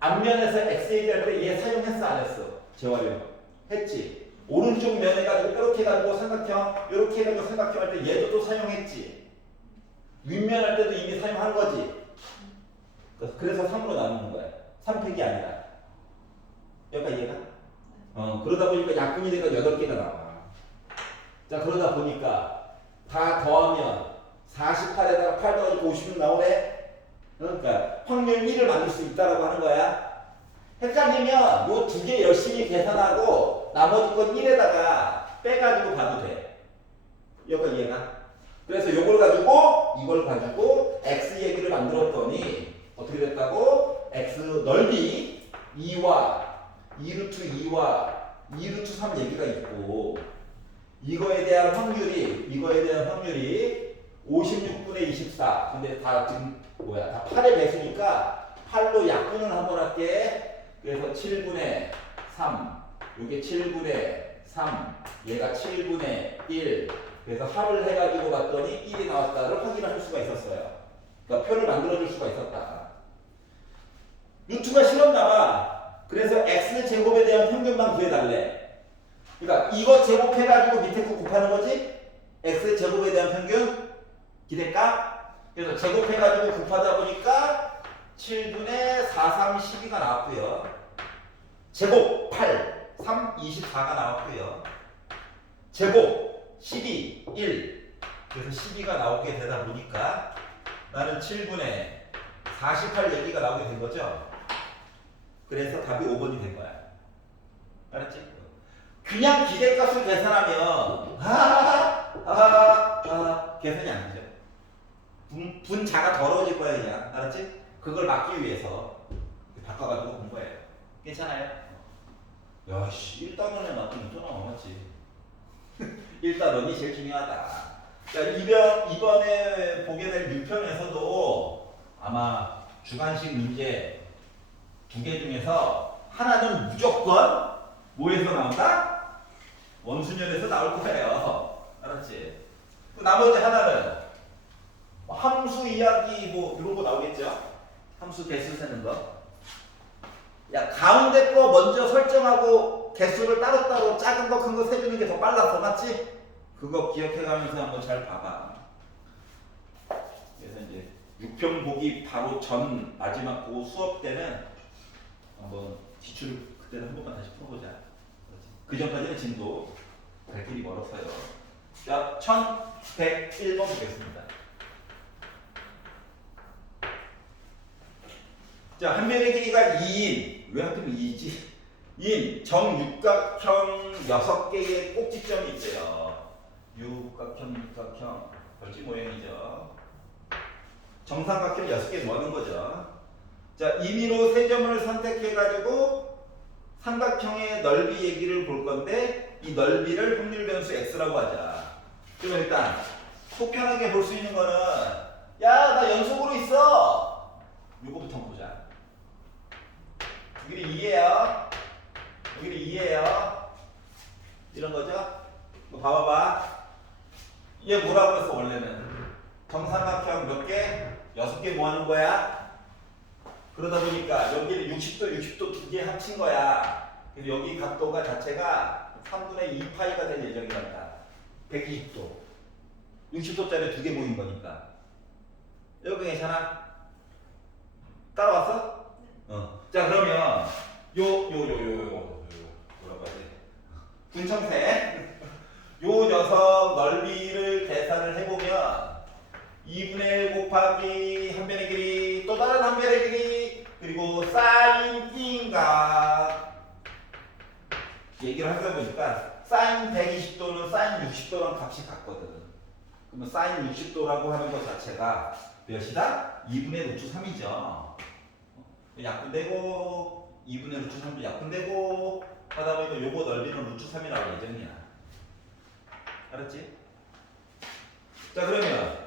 앞면에서 X 얘기할 때 얘 사용했어 안 했어? 재활용 했지. 오른쪽 면 해가지고 이렇게 해가지고 삼각형 이렇게 해가지고 삼각형 할 때 얘도 또 사용했지. 윗면 할 때도 이미 사용한 거지. 그래서 3으로 나누는 거야. 3팩이 아니라. 여기까지 이해가? 그러다 보니까 약분이 되니까 8개가 나와. 자, 그러다 보니까 다 더하면 48에다가 8 더하니까 56 나오네? 그러니까 확률 1을 만들 수 있다라고 하는 거야. 헷갈리면 요 두 개 열심히 계산하고 나머지 건 1에다가 빼가지고 봐도 돼. 여기까지 이해가? 그래서 요걸 가지고 이걸 가지고 x 얘기를 만들었더니 어떻게 됐다고? x 넓이 2와 2루트 2와 2루트 3 얘기가 있고 이거에 대한 확률이 56분의 24. 근데 다 지금 뭐야? 다 8의 배수니까 8로 약분을 한번 할게. 그래서 7분의 3. 요게 7분의 3. 얘가 7분의 1. 그래서 합을 해가지고 봤더니 1이 나왔다를 확인할 수가 있었어요. 그러니까 표를 만들어줄 수가 있었다. 루트가 싫었나봐. 그래서 x 제곱에 대한 평균만 구해달래. 그러니까 이거 제곱해가지고 밑에 거 곱하는 거지? x 제곱에 대한 평균 기대값. 그래서 제곱해가지고 곱하다 보니까 7분의 4, 3, 12가 나왔고요. 제곱 8, 3, 24가 나왔고요. 제곱 12, 1. 그래서 12가 나오게 되다 보니까 나는 7분의 48 얘기가 나오게 된 거죠. 그래서 답이 5번이 된 거야. 알았지? 그냥 기대값을 계산하면 계산이 안 되죠. 분자가 더러워질 거야 그냥. 알았지? 그걸 막기 위해서 바꿔가지고 본 거예요. 괜찮아요? 야씨 1단원에 맞으면 또 나왔지. 1단원이 제일 중요하다. 자, 이번에 보게 될 6편에서도 아마 주관식 문제 2개 중에서 하나는 무조건 뭐에서 나온다? 원순열에서 나올 거예요. 알았지? 나머지 하나는 함수 이야기 뭐 이런 거 나오겠죠? 함수 개수 세는 거. 야, 가운데 거 먼저 설정하고 개수를 따로따로 작은 거 큰 거 세주는 게 더 빨랐어. 맞지? 그거 기억해가면서 한번 잘 봐봐. 그래서 이제 6편 보기 바로 전 마지막 그 수업 때는 한번 기출 그때는 한 번만 다시 풀어보자. 그 전까지는 진도 갈 길이 멀었어요. 자, 1101번 보겠습니다. 자, 한 면의 길이가 2인. 왜 하필 2지? 인 정육각형 6개의 꼭지점이 있어요. 육각형 별지 모양이죠. 정삼각형 6개 모아놓은 거죠. 자, 임의로 세 점을 선택해가지고 삼각형의 넓이 얘기를 볼 건데 이 넓이를 확률 변수 x라고 하자. 그럼 일단 속 편하게 볼 수 있는 거는 야, 나 연속으로 있어. 요거부터 보자. 여기는 2예요. 여기는 2예요. 이런 거죠. 뭐 봐봐봐. 얘 뭐라고 했어 원래는? 정삼각형 몇 개? 6개 모아놓은 거야. 그러다 보니까 여기는 60도, 60도 두 개 합친 거야. 그래서 여기 각도가 자체가 3분의 2파이가 될 예정이란다. 120도. 60도짜리 두 개 모인 거니까. 여기 괜찮아? 따라왔어? 자, 그러면 뭐라고 해야 돼? 분청색. 요 녀석 넓이를 계산을 해보면 2분의 1 곱하기 한 변의 길이 또 다른 한 변의 길이 그리고 사인 T인가 얘기를 하다 보니까 사인 120도는 사인 60도랑 값이 같거든. 그러면 사인 60도라고 하는 것 자체가 몇이다? 2분의 루트 3이죠. 약분되고 2분의 루트 3도 약분되고 하다 보니까 요거 넓이는 루트 3이라고 예정이야. 알았지? 자, 그러면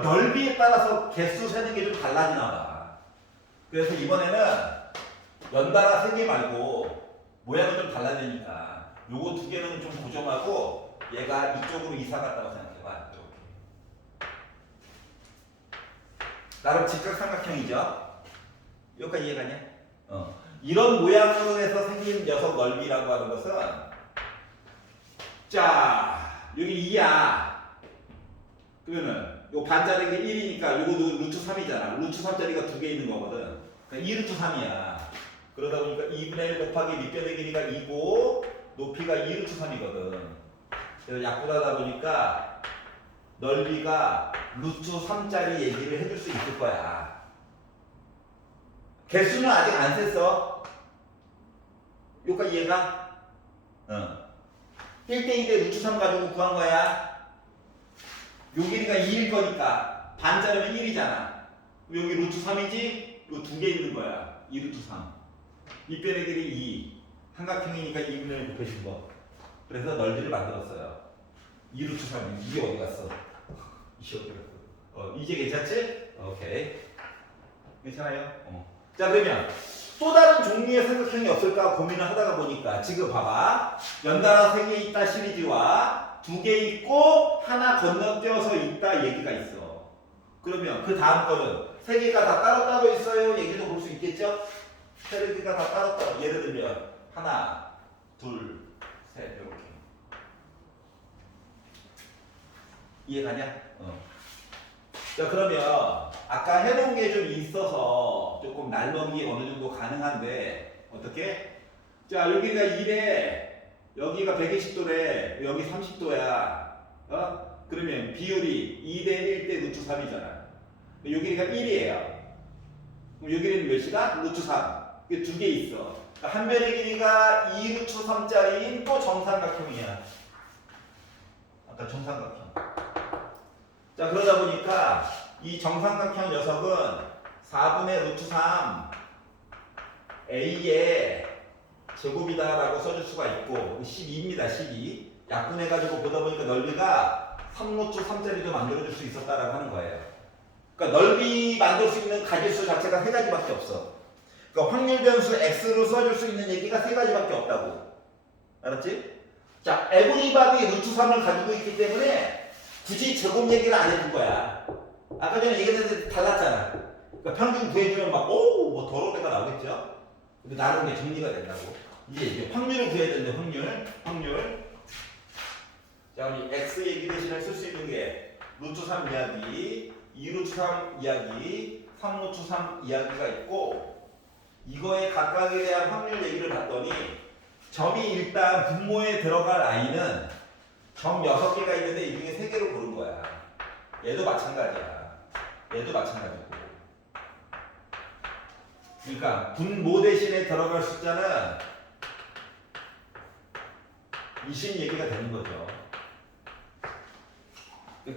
넓이에 따라서 개수 세는 게 좀 달라지나 봐. 그래서 이번에는 연달아 3개 말고 모양이 좀 달라지니까 요거 2개는 좀 고정하고 얘가 이쪽으로 이사 갔다고 생각해봐. 이렇게. 나름 직각삼각형이죠. 여기까지 이해가냐? 이런 모양으로 해서 생긴 녀석 넓이라고 하는 것은 자, 여기 2야. 그러면은 요 반자리가 1이니까 요거도 루트 3이잖아. 루트 3자리가 2개 있는 거거든. 그러니까 2루트 3이야. 그러다 보니까 2분의 1 곱하기 밑변의 길이가 2고 높이가 2루트 3이거든. 그래서 약분하다 보니까 넓이가 루트 3짜리 얘기를 해줄 수 있을 거야. 개수는 아직 안 셌어. 여기까지 이해가? 1대2대 루트 3 가지고 구한 거야. 요 길이가 2일 거니까 반자리면 1이잖아. 여기 루트 3이지? 요 2개 있는 거야. 2루트 3. 밑변의 길이 2. 삼각형이니까 2분의 1 곱해준 거. 그래서 넓이를 만들었어요. 2루트 3. 이게 어디 갔어? 이게 어디 갔어? 이제 괜찮지? 오케이. 괜찮아요? 자, 그러면 또 다른 종류의 삼각형이 없을까 고민을 하다가 보니까 지금 봐봐. 연달아 3개 있다 시리즈와 2개 있고 하나 건너뛰어서 있다 얘기가 있어. 그러면 그 다음 거는 3개가 다 따로따로 있어요 얘기도 볼 수 있겠죠? 3개가 다 따로따로. 예를 들면 하나, 둘, 셋 이렇게. 이해가냐? 자, 그러면 아까 해놓은 게 좀 있어서 조금 날넘기 어느 정도 가능한데 어떻게? 자, 여기가 1에 여기가 120도래. 여기 30도야. 그러면 비율이 2대 1대 루트 3이잖아. 여기가 1이에요. 그럼 여기는 몇이다? 루트 3. 이게 2개 있어. 그러니까 한 변의 길이가 2 루트 3짜리인 또 정삼각형이야. 아까 정삼각형. 자, 그러다 보니까 이 정삼각형 녀석은 4분의 루트 3 A의 제곱이다라고 써줄 수가 있고 12입니다. 12. 약분해가지고 보다 보니까 넓이가 3루트 3짜리도 만들어줄 수 있었다라고 하는 거예요. 그러니까 넓이 만들 수 있는 가지수 자체가 3가지밖에 없어. 그러니까 확률 변수 x로 써줄 수 있는 얘기가 3가지밖에 없다고. 알았지? 자, 에브리바디 루트 3을 가지고 있기 때문에 굳이 제곱 얘기를 안 해줄 거야. 아까 전에 얘기했는데 달랐잖아. 그러니까 평균 구해주면 막, 오, 뭐 더러운 애가 나오겠죠? 근데 나름 게 정리가 된다고. 이제 확률을 구해야 되는데, 확률. 자, 우리 x 얘기 대신에 쓸 수 있는 게 루트 3 이야기, 2루트 3 이야기, 3루트 3 이야기가 있고, 이거에 각각에 대한 확률 얘기를 봤더니, 점이 일단 분모에 들어갈 i는 점 6개가 있는데 이 중에 3개를 고른 거야. 얘도 마찬가지야. 얘도 마찬가지고. 그러니까 분모 대신에 들어갈 숫자는 20 얘기가 되는 거죠.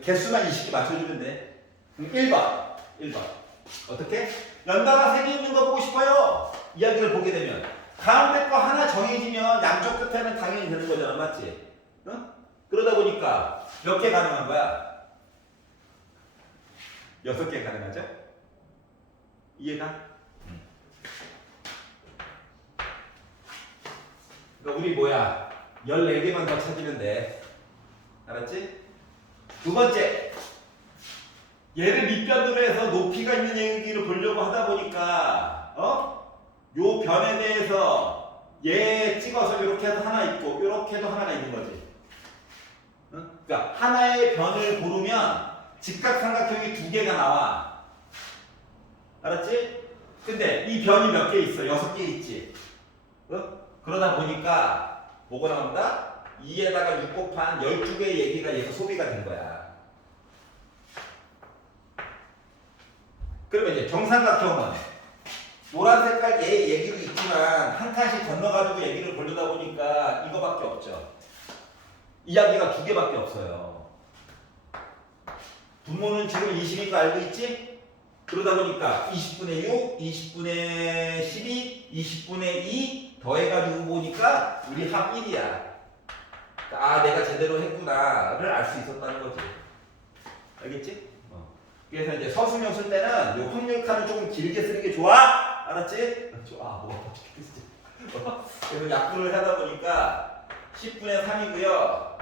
개수만 20개 맞춰주면 돼. 그럼 1번. 어떻게? 연달아 3개 있는 거 보고 싶어요. 이야기를 보게 되면 가운데 거 하나 정해지면 양쪽 끝에는 당연히 되는 거잖아. 맞지? 어? 그러다 보니까 몇 개 가능한 거야? 6개 가능하죠? 이해가? 그러니까 우리 뭐야? 14개만 더 찾으면 돼. 알았지? 두 번째. 얘를 밑변으로 해서 높이가 있는 얘기를 보려고 하다 보니까 요 변에 대해서 얘 찍어서 이렇게 해도 하나 있고 이렇게 해도 하나가 있는 거지. 그러니까 하나의 변을 고르면 직각삼각형이 2개가 나와. 알았지? 근데 이 변이 몇 개 있어? 6개 있지. 그러다 보니까 뭐가 나온다? 2에다가 6 곱한 12개의 얘기가 얘가 소비가 된 거야. 그러면 이제 정삼각형은 노란 색깔 얘 얘기도 있지만 한 칸씩 건너가지고 얘기를 보려다 보니까 이거밖에 없죠. 이야기가 2개밖에 없어요. 분모는 지금 20인 거 알고 있지? 그러다 보니까 20분의 6, 20분의 12, 20분의 2 더해가지고 보니까 우리 합 1이야. 아, 내가 제대로 했구나를 알 수 있었다는 거지. 알겠지? 그래서 이제 서술형 쓸 때는 요 확률 칸을 조금 길게 쓰는 게 좋아. 알았지? 좋아. 뭐가 죽겠어. 그래서 약분을 하다 보니까 10분의 3이고요.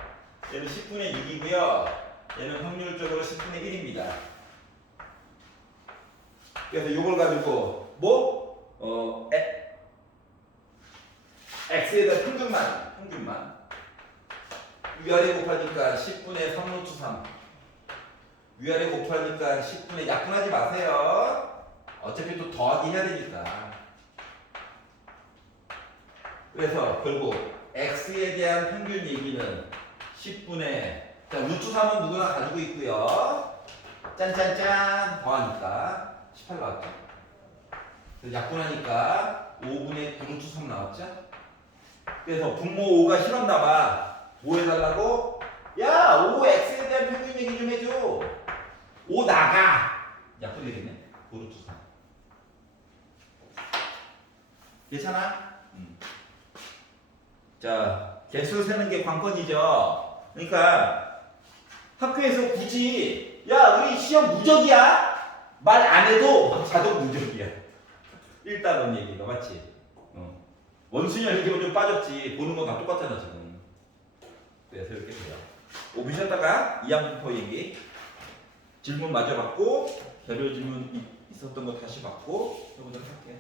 얘는 10분의 6이고요. 얘는 확률적으로 10분의 1입니다. 그래서 요걸 가지고 x에 대한 평균만 위아래 곱하니까 10분의 3루트 3 위아래 곱하니까 10분의 약분하지 마세요. 어차피 또 더하기 해야 되니까. 그래서 결국 x에 대한 평균 얘기는 10분의 자 루트 3은 누구나 가지고 있고요. 짠짠짠 더하니까 18 나왔죠. 약분하니까 5분의 9루트 3 나왔죠. 그래서 분모 5가 싫었나 봐. 뭐 해달라고? 야 5x에 대한 평균 얘기 좀 해줘. 5 나가. 약분이 되네. 9루트 3. 괜찮아? 자, 개수 세는 게 관건이죠. 그러니까 학교에서 굳이 야 우리 시험 무적이야 말 안 해도 자동 무적이야. 1단원 얘기가 맞지? 원순위가 이렇게 좀 빠졌지. 보는 건 다 똑같잖아 지금. 그래서 이렇게 돼요. 오비셨다가 이항분포 얘기 질문 마저 받고 결별 질문 있었던 거 다시 받고 해보도록 할게요.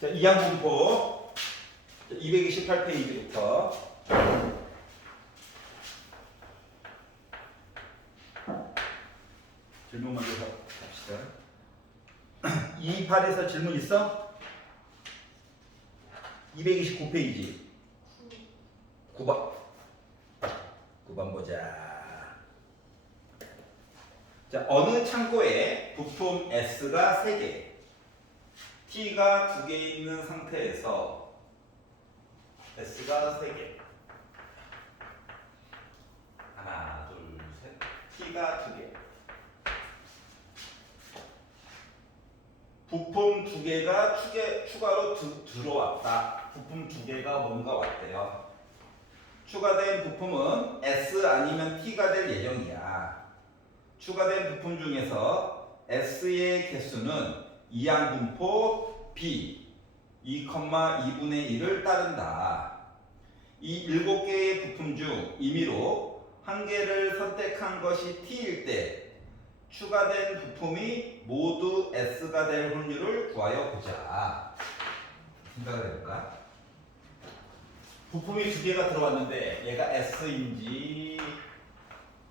자, 이항분포 228페이지부터 질문 먼저 갑시다. 28에서 질문 있어? 229페이지 9번 9번 보자. 자, 어느 창고에 부품 S가 3개 T가 2개 있는 상태에서 S가 3개 하나 둘 셋 T가 2개 부품 2개가 추가로 들어왔다. 부품 2개가 뭔가 왔대요. 추가된 부품은 S 아니면 T가 될 예정이야. 추가된 부품 중에서 S의 개수는 이항분포 B 2,2분의 1을 따른다. 이 7개의 부품 중 임의로 한 개를 선택한 것이 T일 때 추가된 부품이 모두 S가 될 확률을 구하여 보자. 생각을 해볼까? 부품이 2개가 들어왔는데 얘가 S인지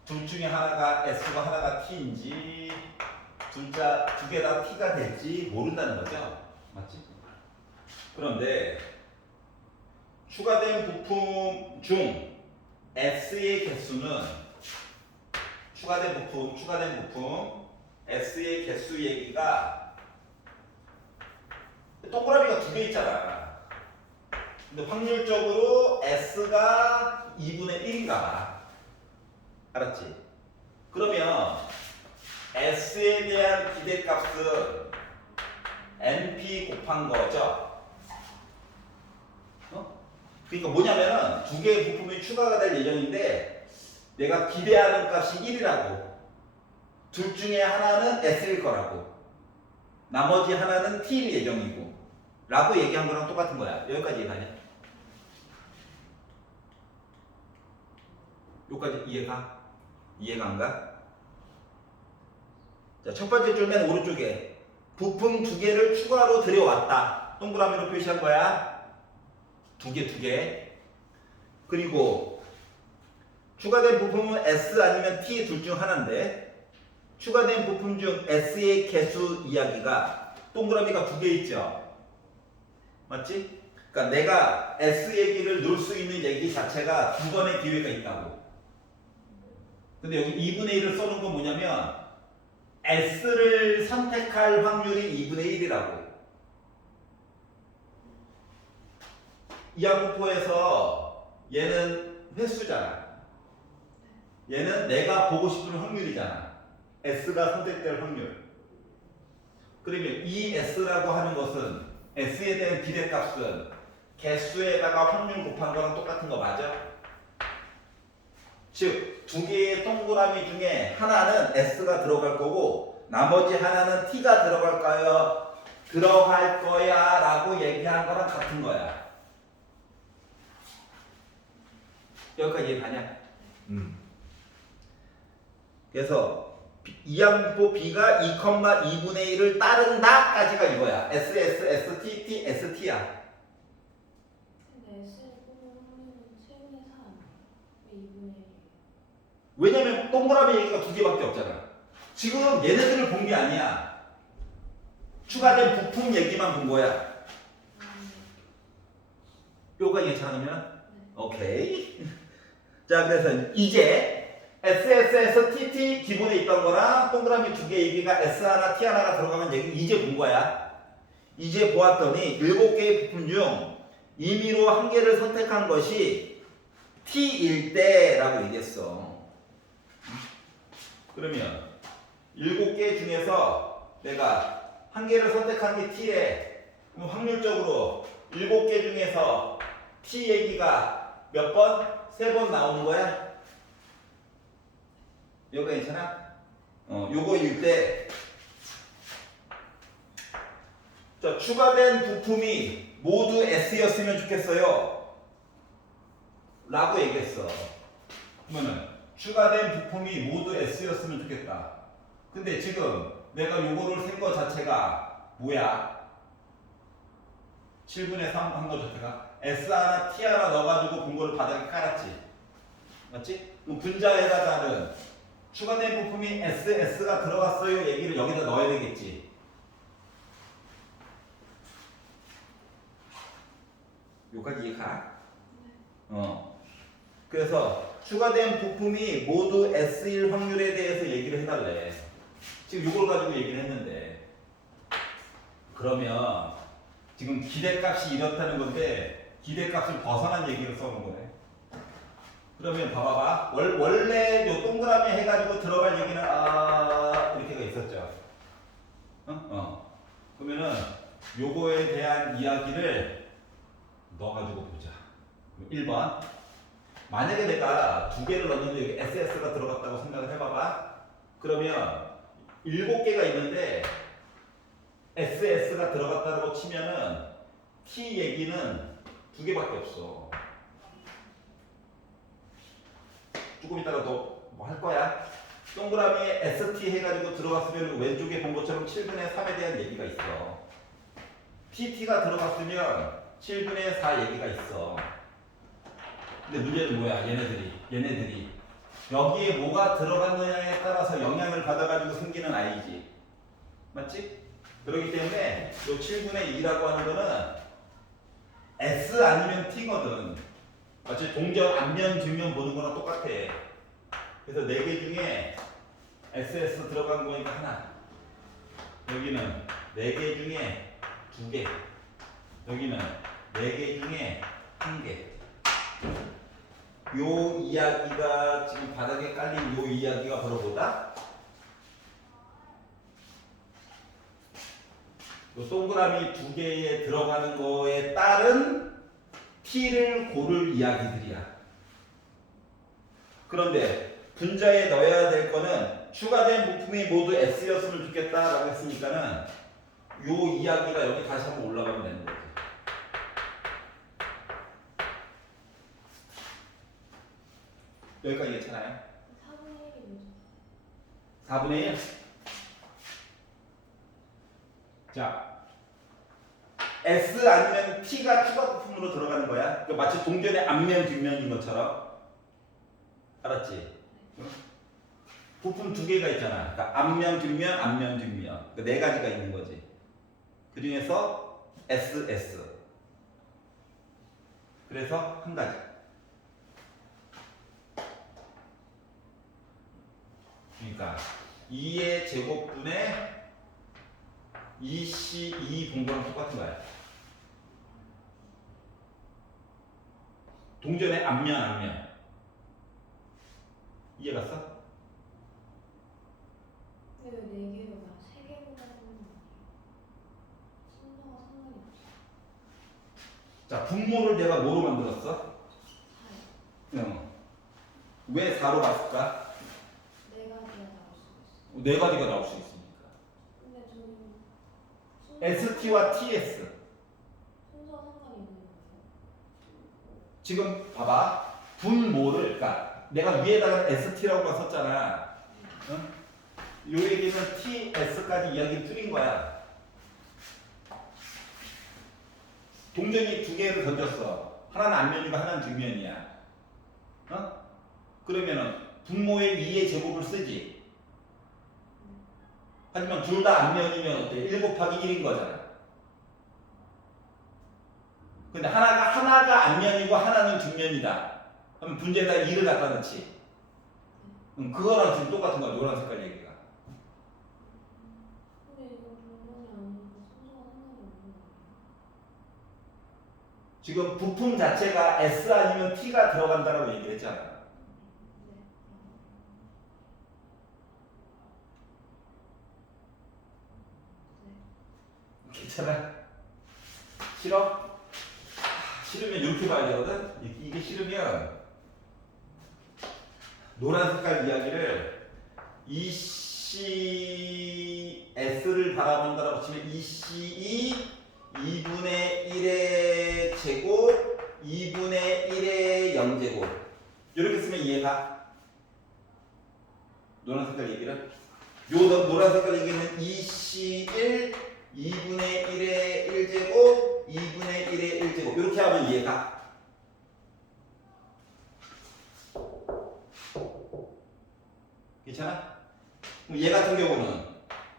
둘 중에 하나가 S고 하나가 T인지 두 개 다 T가 될지 모른다는 거죠. 맞지? 그런데 추가된 부품 중 S의 개수는 추가된 부품 S의 개수 얘기가 동그라미가 두 개 있잖아. 근데 확률적으로 S가 2분의 1인가 봐. 알았지? 그러면 S에 대한 기대값은 NP 곱한 거죠. 그러니까 뭐냐면은 두 개의 부품이 추가가 될 예정인데 내가 기대하는 값이 1이라고. 둘 중에 하나는 S일 거라고. 나머지 하나는 T일 예정이고. 라고 얘기한 거랑 똑같은 거야. 여기까지 이해가냐? 여기까지 이해가? 이해가 안 가? 자, 첫 번째 줄 맨 오른쪽에 부품 두 개를 추가로 들여왔다. 동그라미로 표시한 거야. 두 개. 그리고 추가된 부품은 S 아니면 T 둘 중 하나인데 추가된 부품 중 S의 개수 이야기가 동그라미가 두 개 있죠. 맞지? 그러니까 내가 S 얘기를 넣을 수 있는 얘기 자체가 두 번의 기회가 있다고. 근데 여기 2분의 1을 써놓은 건 뭐냐면 S를 선택할 확률이 2분의 1이라고. 이항분포에서 얘는 횟수잖아. 얘는 내가 보고 싶은 확률이잖아. S가 선택될 확률. 그러면 이 S라고 하는 것은 S에 대한 기대값은 개수에다가 확률 곱한 거랑 똑같은 거 맞아? 즉, 두 개의 동그라미 중에 하나는 S가 들어갈 거고 나머지 하나는 T가 들어갈 거야 라고 얘기한 거랑 같은 거야. 여기까지 이해가냐? 그래서 이항분포 B가 2,2분의 1을 따른다 까지가 이거야. S, T, T, S, T야. 근데 S를 뽑는 확률은 7분의 3. 왜 2분의 1이에요? 왜냐면 동그라미 얘기가 두 개밖에 없잖아. 지금 얘네들을 본 게 아니야. 추가된 부품 얘기만 본 거야. 요거까지 괜찮으면? 네. 오케이. 자, 그래서 이제 S, T 기본에 있던 거랑 동그라미 두 개 얘기가 S 하나, T 하나가 들어가면 얘기 이제 본 거야. 이제 보았더니 7개의 부품 중 임의로 한 개를 선택한 것이 T일 때라고 얘기했어. 그러면 7개 중에서 내가 한 개를 선택한 게 T래. 그럼 확률적으로 7개 중에서 T 얘기가 몇 번? 3번 나오는 거야? 이거 괜찮아? 요거일 때 자, 추가된 부품이 모두 S였으면 좋겠어요 라고 얘기했어. 그러면은 추가된 부품이 모두 S였으면 좋겠다. 근데 지금 내가 요거를 센 거 자체가 뭐야? 7분의 3 한 거 자체가 S 하나 T 하나 넣어가지고 본 거를 바닥에 깔았지. 맞지? 그럼 분자에다가는 추가된 부품이 S가 들어갔어요 얘기를 여기다 넣어야 되겠지. 여기까지 이해가? 그래서 추가된 부품이 모두 S일 확률에 대해서 얘기를 해달래. 지금 이걸 가지고 얘기를 했는데 그러면 지금 기대값이 이렇다는 건데 기대값을 벗어난 얘기를 써놓은 거네. 그러면 봐봐봐. 원래 요 동그라미 해가지고 들어갈 얘기는 이렇게가 있었죠. 그러면은 요거에 대한 이야기를 넣어가지고 보자. 1번. 만약에 내가 두 개를 넣었는데 여기 SS가 들어갔다고 생각을 해봐봐. 그러면 7개가 있는데 SS가 들어갔다고 치면은 T 얘기는 두 개밖에 없어. 조금 이따가 더 뭐 할 거야. 동그라미에 ST 해가지고 들어갔으면 왼쪽에 본 것처럼 7분의 3에 대한 얘기가 있어. TT가 들어갔으면 7분의 4 얘기가 있어. 근데 문제는 뭐야? 얘네들이 여기에 뭐가 들어갔느냐에 따라서 영향을 받아가지고 생기는 아이지. 맞지? 그렇기 때문에 이 7분의 2라고 하는 거는 S 아니면 T거든. 마치 동전 앞면 뒷면 보는 거랑 똑같아. 그래서 4개 중에 SS 들어간 거니까 하나. 여기는 4개 중에 2개, 여기는 4개 중에 1개. 요 이야기가 지금 바닥에 깔린 요 이야기가 바로 뭐다? 요 동그라미 2개에 들어가는 거에 따른 t를 고를 이야기들이야. 그런데 분자에 넣어야 될 거는 추가된 부품이 모두 s였으면 좋겠다라고 했으니까는 요 이야기가 여기 다시 한번 올라가면 되는 거지. 여기까지 괜찮아요? 4분의 1이 뭐죠? 4분의 1. 자, S 아니면 T가 추가 부품으로 들어가는 거야. 그러니까 마치 동전의 앞면 뒷면인 것처럼. 알았지? 응? 부품 2개가 있잖아. 그러니까 앞면 뒷면, 앞면 뒷면. 그러니까 4가지가 있는 거지. 그 중에서 S, S. 그래서 한 가지. 그러니까 2의 제곱분의 2C 2 공부랑 똑같은 거야. 동전의 앞면. 이해 갔어? 근데 왜 4개로 막 3개로 하는 거 아니에요? 순서가 상관이 없어. 자, 분모를 내가 뭐로 만들었어? 4요. 응. 왜 4로 갔을까? 4가지가 나올 수도 있어. 4가지가 나올 수 있으니까. 근데 저는 ST와 TS. 순서 상관이 있는 거예요? 지금 봐봐. 분모를, 그러니까 내가 위에다가 ST라고만 썼잖아. 응? 요 얘기는 TS까지 이야기 줄인 거야. 동전이 2개를 던졌어. 하나는 앞면이고 하나는 뒷면이야. 어? 그러면은 분모의 2의 제곱을 쓰지. 하지만 둘 다 앞면이면 어때? 1 곱하기 1인 거잖아. 근데 하나가 앞면이고 하나는 뒷면이다. 그럼 분자에다 2를 갖다 넣지. 그거랑 지금 똑같은 거야. 노란 색깔 얘기가. 근데 이건 동전이 아니고 순서가 상관이 없는 거예요. 지금 부품 자체가 S 아니면 T가 들어간다라고 얘기를 했잖아. 네. 괜찮아? 싫어? 싫으면 이렇게 봐야 되거든? 이게 싫으면 노란 색깔 이야기를 ECS를 바라본다라고 치면 ECE 2분의 1의 제곱 2분의 1의 0제곱 이렇게 쓰면 이해가? 노란 색깔 얘기를? 노란 색깔 얘기는 EC1 2분의 1의 1제곱 2분의 1의 1제곱 이렇게 하면 이해가? 괜찮아? 그럼 얘 같은 경우는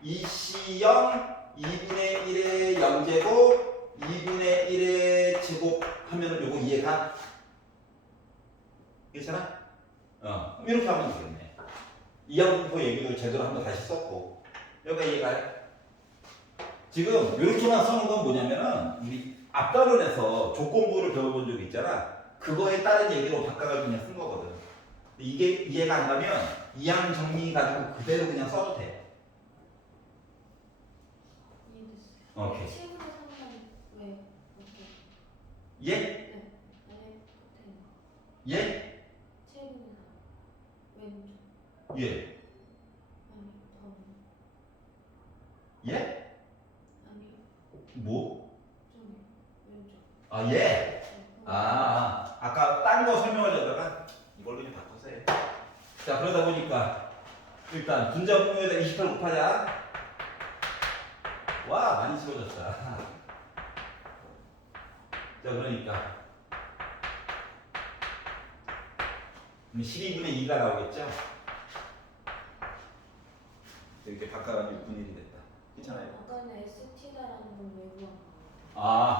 EC0 2분의 1의 0제곱 2분의 1의 제곱 하면은 요거 이해가? 괜찮아? 그럼 이렇게 하면 되겠네. 이항분포 얘기도 제대로 한번 다시 썼고 여기가 이해가요? 지금 이렇게만 써놓은 건 뭐냐면은 우리 앞단원에서 조건부를 배워본 적이 있잖아. 그거에 따른 얘기로 바꿔가지고 그냥 쓴 거거든. 이게 이해가 안 가면 이항 정리 가지고 그대로 그냥 써도 돼. 이해됐어요. 오케이. 친구의 상관 왜 어떻게? 예? 네. 아니 끝에 예? 최근에 왼쪽. 예? 아니 더. 예? 아니 뭐? 저기 왼쪽. 아 예? 네, 아까 딴 거 설명하려다가 이걸로 그냥 바꿔서 해. 자 그러다 보니까 일단 분자 분모에다 28 곱하자. 와 많이 쉬워졌다. 자 그러니까 12분의 2가 나오겠죠? 이렇게 바꿔가지고 분일이 됐다. 괜찮아요? 아까는 ST다라는 건 왜 구한 거예요?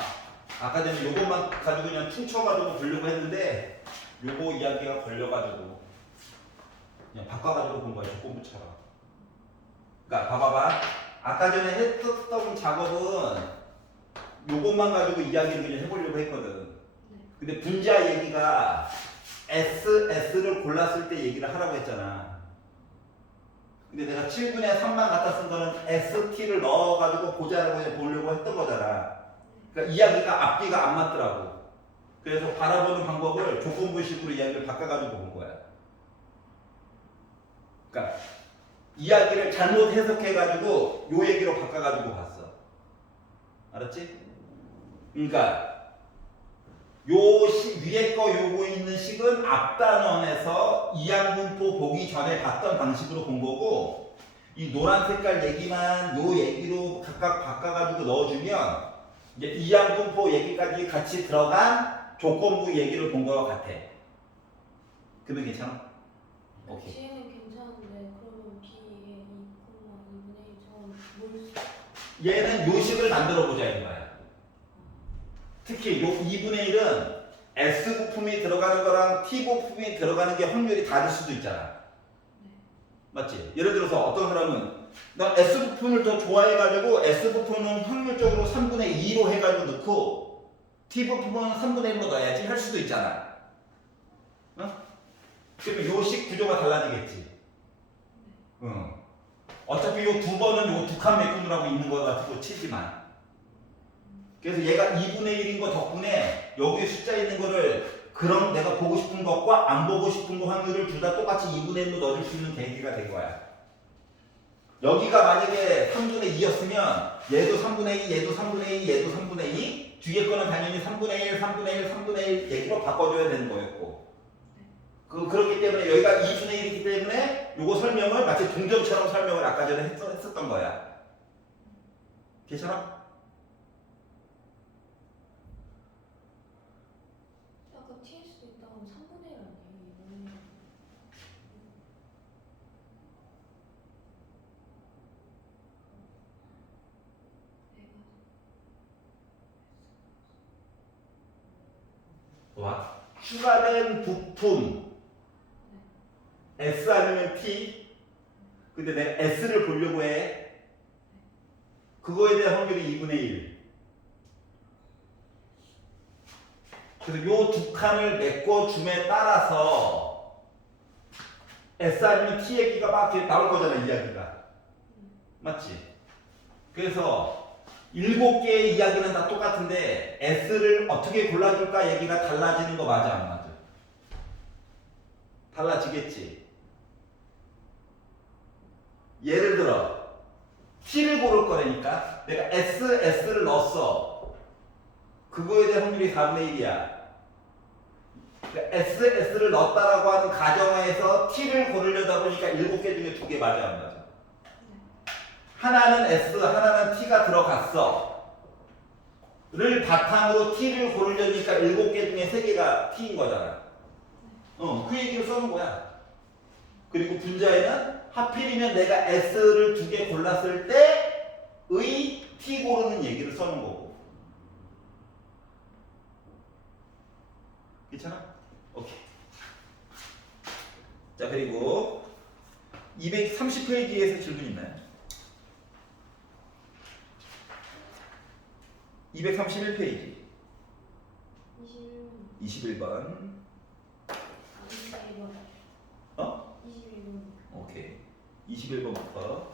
아까 전에 요것만 가지고 그냥 퉁쳐가지고 보려고 했는데 요거 이야기가 걸려가지고 그냥 바꿔가지고 본 거야 조건부처럼. 그러니까 봐봐봐. 아까 전에 했었던 작업은 요것만 가지고 이야기를 그냥 해보려고 했거든. 근데 분자 얘기가 S를 골랐을 때 얘기를 하라고 했잖아. 근데 내가 7분의 3만 갖다 쓴 거는 ST를 넣어가지고 보자라고 그냥 보려고 했던 거잖아. 그러니까 이야기가 앞뒤가 안 맞더라고. 그래서 바라보는 방법을 조건부식으로 이야기를 바꿔가지고 본 거야. 그러니까 이야기를 잘못 해석해가지고 요 얘기로 바꿔가지고 봤어. 알았지? 그러니까 요 위에 거 요거 있는 식은 앞단원에서 이항분포 보기 전에 봤던 방식으로 본 거고, 이 노란 색깔 얘기만 요 얘기로 각각 바꿔가지고 넣어주면 이제 이항분포 얘기까지 같이 들어간 조건부 얘기를 본 거와 같아. 그러면 괜찮아? 오케이. C는 괜찮은데 그러면 B에 2,2분의 1처럼 뭘 얘는 요식을 만들어 보자 이거야. 특히 요 2분의 1은 S 부품이 들어가는 거랑 T 부품이 들어가는 게 확률이 다를 수도 있잖아. 맞지? 예를 들어서 어떤 사람은 난 S 부품을 더 좋아해가지고 S 부품은 확률적으로 3분의 2로 해가지고 넣고 T 부품은 3분의 1로 넣어야지 할 수도 있잖아. 어? 그러면 요식 구조가 달라지겠지. 응. 어차피 요 두 번은 요 두 칸 메꾸느라고 있는 거 같고 치지만. 그래서 얘가 2분의 1인 거 덕분에 여기 숫자 있는 거를 그럼 내가 보고 싶은 것과 안 보고 싶은 거 확률을 둘 다 똑같이 2분의 1로 넣어줄 수 있는 계기가 된 거야. 여기가 만약에 3분의 2였으면 얘도 3분의 2, 얘도 3분의 2, 얘도 3분의 2 뒤에 거는 당연히 3분의 1, 3분의 1, 3분의 1 얘기로 바꿔줘야 되는 거였고 그렇기 때문에 여기가 2분의 1이기 때문에 요거 설명을 마치 동전처럼 설명을 아까 전에 했었던 거야. 괜찮아? 아까 TS도 있다고 하면 3분의 1 아니에요? 이거는 와, 추가된 부품 S 아니면 T. 근데 내가 S를 보려고 해. 그거에 대한 확률이 2분의 1. 그래서 요 두 칸을 메꿔줌에 따라서 S 아니면 T 얘기가 막 이렇게 나올 거잖아, 이야기가. 맞지? 그래서 7개의 이야기는 다 똑같은데 S를 어떻게 골라줄까 얘기가 달라지는 거 맞아, 안 맞아? 달라지겠지. 예를 들어 T를 고를 거라니까 내가 S를 넣었어. 그거에 대한 확률이 4분의 1이야. 그러니까 S를 넣었다라고 하는 가정하에서 T를 고르려다 보니까 7개 중에 2개 맞아, 안 맞아? 하나는 S, 하나는 T가 들어갔어. 를 바탕으로 T를 고르려니까 7개 중에 3개가 T인 거잖아. 그 얘기를 써는 거야. 그리고 분자에는 하필이면 내가 S를 2개 골랐을 때의 T 고르는 얘기를 써는 거고. 괜찮아? 오케이. 자, 그리고 230페이지에서 질문 있나요? 231페이지 21번 21번 어? 21번 오케이 21번부터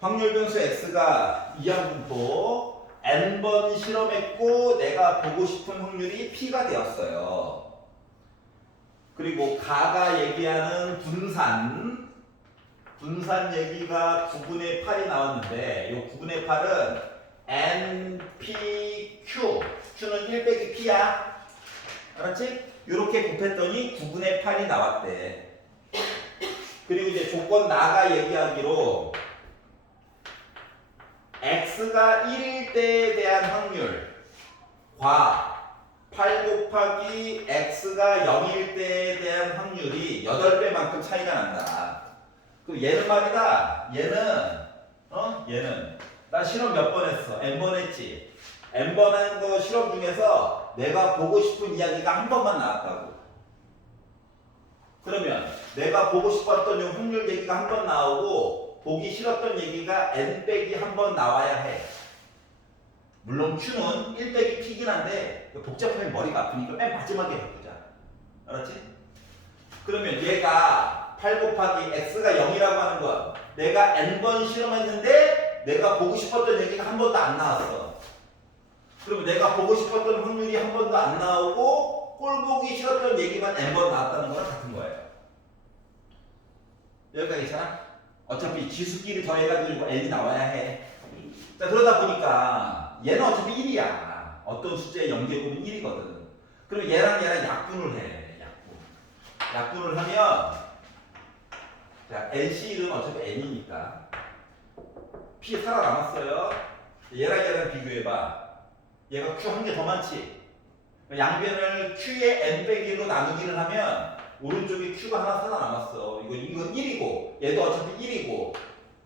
확률 변수 x가 이항분포 n번 실험했고 내가 보고 싶은 확률이 p가 되었어요. 그리고 가가 얘기하는 분산 얘기가 9분의 8이 나왔는데 이 9분의 8은 NPQ Q는 1 빼기 P야. 알았지? 이렇게 곱했더니 9분의 8이 나왔대. 그리고 이제 조건 나가 얘기하기로 X가 1일 때에 대한 확률 과 8 곱하기 X가 0일 때에 대한 확률이 8배만큼 차이가 난다. 그 얘는 말이다. 얘는 나 실험 몇 번 했어? N번 했지. N번 한 거 실험 중에서 내가 보고 싶은 이야기가 한 번만 나왔다고. 그러면 내가 보고 싶었던 요 확률 얘기가 한 번 나오고 보기 싫었던 얘기가 n 빼기 한 번 나와야 해. 물론 Q는 1 빼기 P긴 한데 복잡하면 머리가 아프니까 맨 마지막에 바꾸자. 알았지? 그러면 얘가 8 곱하기 x가 0이라고 하는 건 내가 n번 실험했는데 내가 보고 싶었던 얘기가 한 번도 안 나왔어. 그러면 내가 보고 싶었던 확률이 한 번도 안 나오고 꼴 보기 싫었던 얘기만 n번 나왔다는 거랑 같은 거예요. 여기까지 괜찮아? 어차피 지수끼리 더해가지고 n이 나와야 해. 자, 그러다 보니까 얘는 어차피 1이야. 어떤 숫자의 0제곱은 1이거든. 그럼 얘랑 약분을 해. 약분을 하면 자, NC1은 어차피 n이니까 P 살아남았어요. 얘랑 비교해봐. 얘가 Q 한 개 더 많지? 양변을 Q의 n 빼기로 나누기를 하면 오른쪽에 Q가 하나 살아남았어. 이건 1이고 얘도 어차피 1이고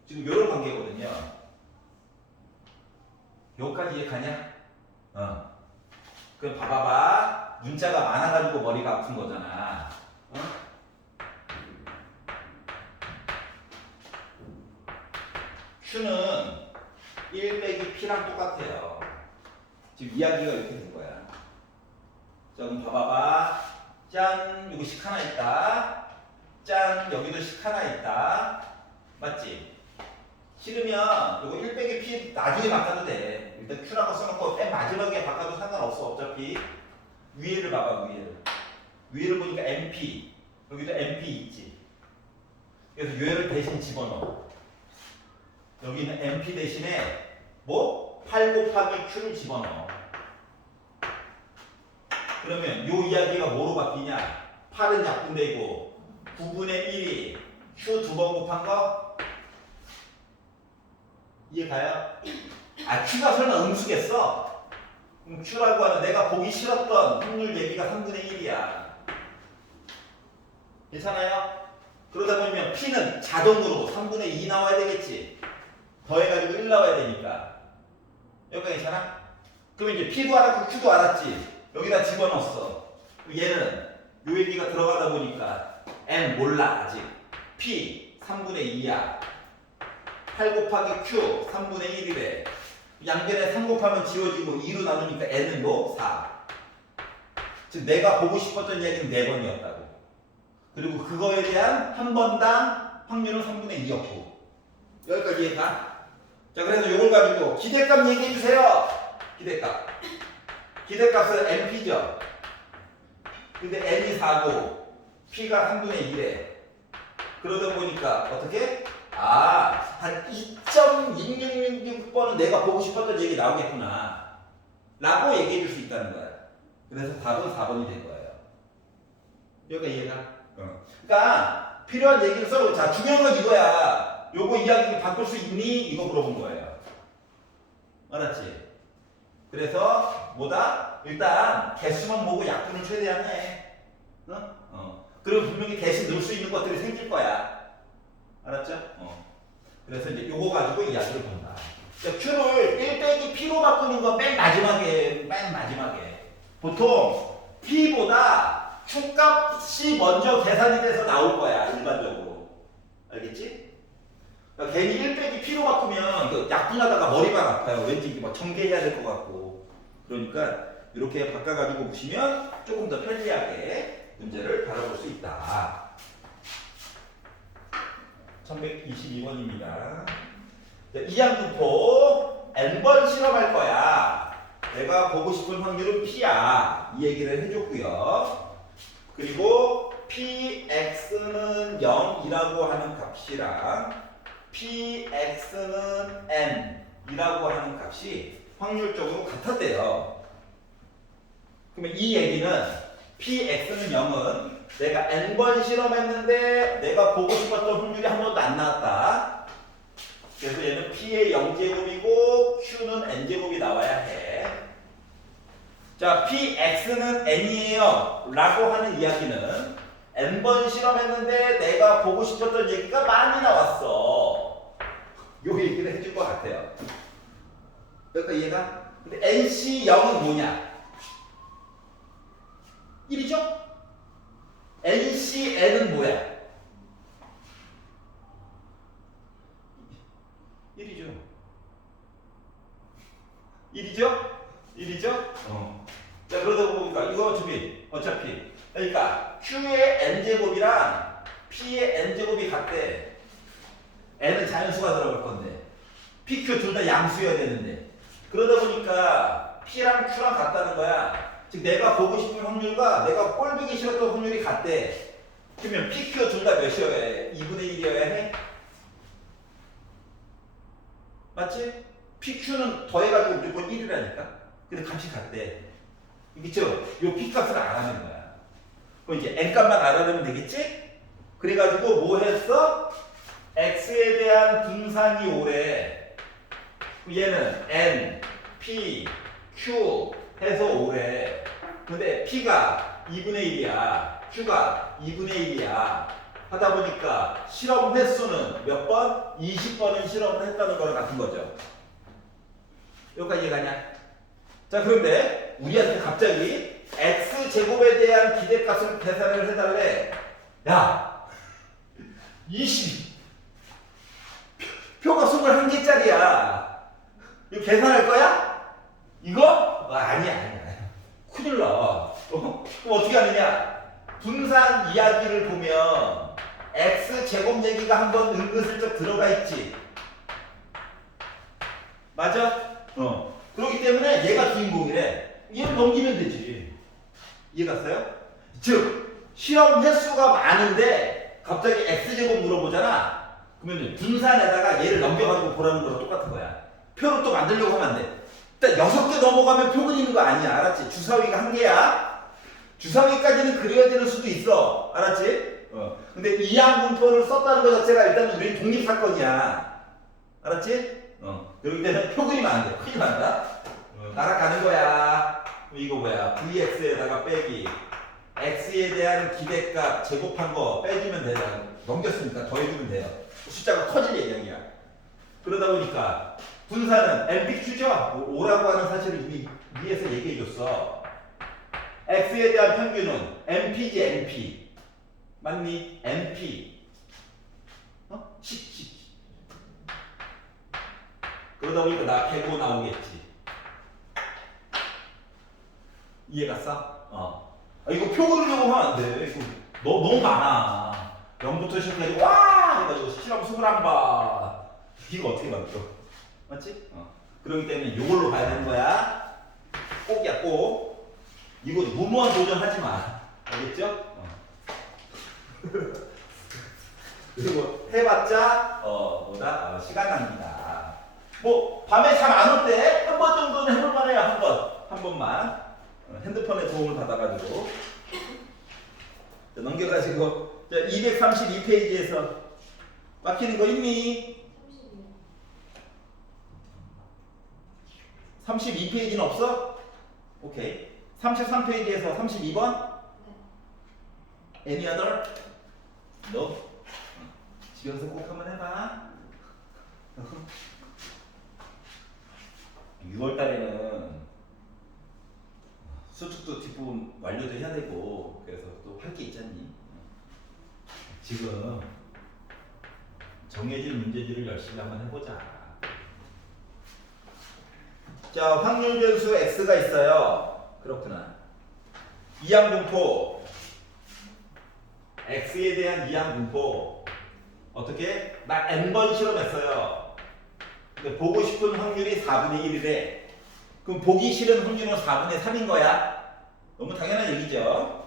지금 이런 관계거든요. 여기까지 이해 가냐? 그럼 봐봐봐. 문자가 많아가지고 머리가 아픈 거잖아. Q는 1 빼기 P랑 똑같아요. 지금 이야기가 이렇게 된 거야. 자, 그럼 봐봐봐. 짠, 여기 식 하나 있다. 짠, 여기도 식 하나 있다. 맞지? 싫으면 이거 1 빼기 P 나중에 바꿔도 돼. 일단 Q라고 써놓고 맨 마지막에 바꿔도 상관없어. 어차피 위에를 봐봐, 위에를 보니까 MP, 여기도 MP 있지. 그래서 얘를 대신 집어넣어. 여기는 MP 대신에 뭐? 8 곱하기 Q를 집어넣어. 그러면 요 이야기가 뭐로 바뀌냐? 8은 약분되고 9분의 1이 Q 두 번 곱한 거? 이해가요? 아, Q가 설마 음수겠어? 그럼 Q라고 하는 내가 보기 싫었던 확률 얘기가 3분의 1이야. 괜찮아요? 그러다 보면 P는 자동으로 3분의 2 나와야 되겠지. 더해가지고 1 나와야 되니까. 여기까지 괜찮아? 그럼 이제 P도 알았고 Q도 알았지. 여기다 집어넣었어. 얘는 요 얘기가 들어가다 보니까 N 몰라 아직. P 3분의 2야. 8 곱하기 Q 3분의 1이래. 양변에 3 곱하면 지워지고 2로 나누니까 N은 뭐? 4. 즉 내가 보고 싶었던 얘기는 4번이었다고. 그리고 그거에 대한 한 번당 확률은 3분의 2였고. 여기까지 이해가? 자, 그래서 이걸 가지고 기대값 얘기해 주세요. 기대값은 NP죠. 근데 N이 4고 P가 3분의 1에. 그러다 보니까 어떻게? 한 2.6666번은 내가 보고 싶었던 얘기 나오겠구나 라고 얘기해 줄 수 있다는 거야. 그래서 답은 4번이 된 거예요. 여기가 이해가? 그러니까 필요한 얘기를 써도 자, 중요한 건 이거야. 요거 이야기 바꿀 수 있니? 이거 물어본 거예요. 알았지? 그래서 뭐다? 일단 개수만 보고 약분을 최대한 해. 그리고 분명히 대신 넣을 수 있는 것들이 생길 거야. 알았죠? 그래서 이제 요거 가지고 이야기를 본다. 그러니까 Q를 1 빼기 P로 바꾸는 건 맨 마지막에. 보통 P보다 Q 값이 먼저 계산이 돼서 나올 거야, 일반적으로. 알겠지? 그러니까 괜히 1 빼기 P로 바꾸면 이거 약분하다가 머리가 아파요. 왠지 이게 막 전개해야 될 것 같고. 그러니까 이렇게 바꿔가지고 보시면 조금 더 편리하게 문제를 바라볼 수 있다. 1122번입니다. 이항분포 n번 실험할 거야. 내가 보고 싶은 확률은 P야. 이 얘기를 해줬고요. 그리고 Px는 0이라고 하는 값이랑 Px는 n이라고 하는 값이 확률적으로 같았대요. 그러면 이 얘기는 Px는 0은 내가 n번 실험했는데 내가 보고 싶었던 확률이 한 번도 안 나왔다. 그래서 얘는 P의 0제곱이고 Q는 n제곱이 나와야 해. 자, Px는 n이에요 라고 하는 이야기는 n번 실험했는데 내가 보고 싶었던 얘기가 많이 나왔어. 요 얘기를 해줄 것 같아요. 그러니까 얘가 근데 NC 0은 뭐냐? 1이죠? NCN은 뭐야? 1이죠. 1이죠? 1이죠? 자, 그러다 보니까 이거 어차피 그러니까 Q의 N제곱이랑 P의 N제곱이 같대. N은 자연수가 들어갈 건데 PQ 둘 다 양수여야 되는데 그러다 보니까 P랑 Q랑 같다는 거야. 즉 내가 보고 싶은 확률과 내가 꼴 보기 싫었던 확률이 같대. 그러면 PQ 둘 다 몇이어야 해? 2분의 1이어야 해? 맞지? PQ는 더해가지고 무조건 1이라니까. 근데 값이 같대. 그쵸? 요 P값을 알아낸 거야. 그럼 이제 N값만 알아내면 되겠지? 그래가지고 뭐 했어? X에 대한 분산이 오래. 얘는 N, P, Q 해서 오래. 근데 P가 2분의 1이야. Q가 2분의 1이야. 하다 보니까 실험 횟수는 몇 번? 20번은 실험을 했다는 거랑 같은 거죠. 여기까지 이해가냐? 자, 그런데 우리한테 갑자기 X제곱에 대한 기대값을 계산을 해달래. 야! 20! 표가 21개짜리야. 이거 계산할 거야? 이거? 아니야. 큰일 나. 그럼 어떻게 하느냐? 분산 이야기를 보면 X제곱 얘기가 한번 은근슬쩍 들어가 있지. 맞아? 그렇기 때문에 얘가 주인공이래. 얘를 넘기면 되지. 이해갔어요? 즉, 실험 횟수가 많은데 갑자기 X제곱 물어보잖아. 그러면 분산에다가 얘를 넘겨가지고 보라는 거랑 똑같은 거야. 표를 또 만들려고 하면 안 돼. 일단 6개 넘어가면 표 그리는 거 아니야. 알았지? 주사위가 1개야. 주사위까지는 그려야 되는 수도 있어. 알았지? 근데 이항 분포를 썼다는 것 자체가 일단 우리 독립사건이야. 알았지? 그렇기 때문에 표 그리면 안 돼. 큰일 난다. 날아가는 거야. 이거 뭐야? VX에다가 빼기. X에 대한 기대값 제곱한 거 빼주면 돼요. 넘겼으니까 더해주면 돼요. 숫자가 커질 예정이야. 그러다 보니까 분산은 MPQ죠? 오라고 하는 사실을 이미 위에서 얘기해줬어. X에 대한 평균은 MP지 MP. 맞니? MP. 10. 그러다 보니까 나 105 나오겠지. 이해갔어? 이거 표 그리려고 하면 안 돼. 이거 너무 많아. 0부터 시작해서 와! 해가지고 실험 21번. 이거 어떻게 만들어? 맞지? 그렇기 때문에 이걸로 가야 되는 거야. 꼭이야, 꼭. 이거 무모한 도전 하지 마. 알겠죠? 그리고 해봤자 시간 낭비다. 뭐 밤에 잠 안 올 때 한 번 정도는 해볼 만해요. 한 번만. 핸드폰에 도움을 받아가지고. 자, 넘겨가지고 232페이지에서 막히는 거 있니? 32페이지는 없어? 오케이. 33페이지에서 32번? Any other? No? 집에 가서 꼭 한번 해봐. 6월 달에는 수축도 뒷부분 완료도 해야 되고 그래서 또 할 게 있잖니. 지금 정해진 문제들을 열심히 한번 해보자. 자, 확률 변수 x가 있어요. 그렇구나. 이항 분포 x에 대한 이항 분포 어떻게? 나 n번 실험했어요. 근데 보고 싶은 확률이 4분의 1이래. 그럼 보기 싫은 확률은 4분의 3인 거야. 너무 당연한 얘기죠.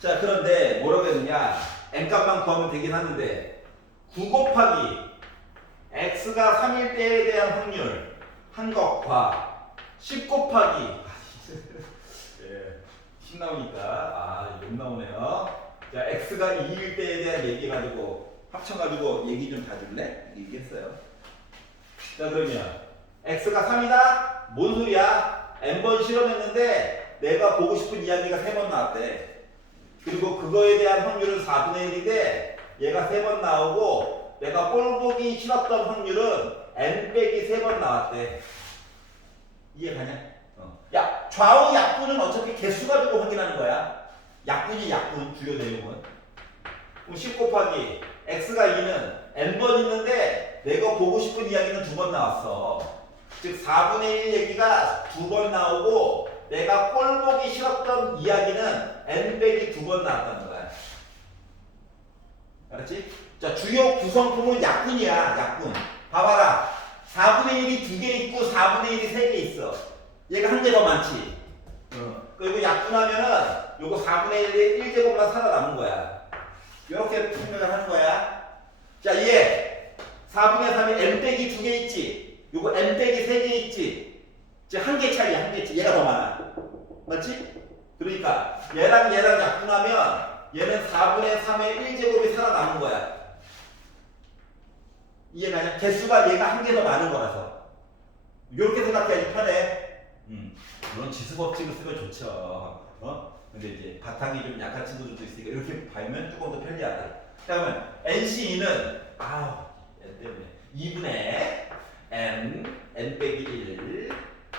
자, 그런데 뭐라고 했느냐? n값만 구하면 되긴 하는데 9 곱하기 x가 3일 때에 대한 확률 한 것과 10 곱하기 예, 10 나오니까 욕 나오네요. 자, x가 2일 때에 대한 얘기 가지고 합쳐가지고 얘기 좀 다 줄래? 얘기했어요. 자, 그러면 x가 3이다? 뭔 소리야? n번 실험했는데 내가 보고 싶은 이야기가 3번 나왔대. 그리고 그거에 대한 확률은 4분의 1인데 얘가 3번 나오고 내가 꼴 보기 싫었던 확률은 n 빼기 3번 나왔대. 이해가냐? 야, 좌우 약분은 어차피 개수 가지고 확인하는 거야. 약분이 약분, 주요 내용은. 그럼 10 곱하기 x가 2는 n번 있는데 내가 보고 싶은 이야기는 2번 나왔어. 즉 4분의 1 얘기가 2번 나오고 내가 꼴 보기 싫었던 이야기는 n 빼기 2번 나왔다는 거야. 알았지? 자, 주요 구성품은 약분이야. 약분. 봐봐라. 4분의 1이 2개 있고 4분의 1이 3개 있어. 얘가 한 개 더 많지. 그리고 약분하면은 요거 4분의 1이 1제곱으로 살아남은 거야. 이렇게 생각을 하는 거야. 자, 얘 4분의 3이 n 빼기 2개 있지. 요거 n 빼기 3개 있지. 즉 한 개 차이야. 한 개 차이. 얘가 더 많아. 맞지? 그러니까 얘랑 약분하면 얘는 4분의 3의 1제곱이 살아남은 거야. 이해가냐? 개수가 얘가 한 개 더 많은 거라서. 이렇게 생각해야지 편해. 물론 지수법칙을 쓰면 좋죠. 근데 이제 바탕이 좀 약한 친구들도 있으니까 이렇게 봐면 조금 더 편리하다. 그러면 NC2는 n 때문에 2분의 n 빼기 1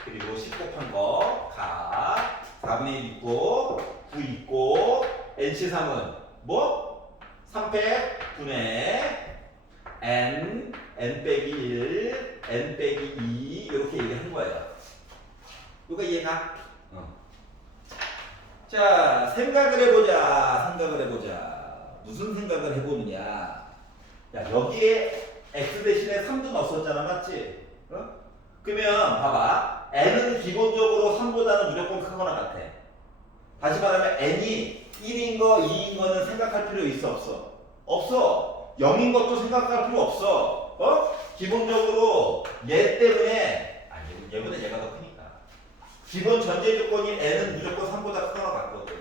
그리고 10 곱한 거 가 4분의 1 있고 9 있고 NC3은 뭐? 300분의 n 빼기 1 n 빼기 2 이렇게 얘기한 거예요. 이거 이해가? 자, 생각을 해보자. 무슨 생각을 해보느냐? 야, 여기에 x 대신에 3도 넣었었잖아, 맞지? 그러면 봐봐. n은 기본적으로 3보다는 무조건 크거나 같아. 다시 말하면 n이 1인 거, 2인 거는 생각할 필요 있어, 없어? 없어. 0인 것도 생각할 필요 없어. 기본적으로 얘 때문에, 얘보다 얘가 더 크니까. 기본 전제 조건이 n은 무조건 3보다 크거나 같거든.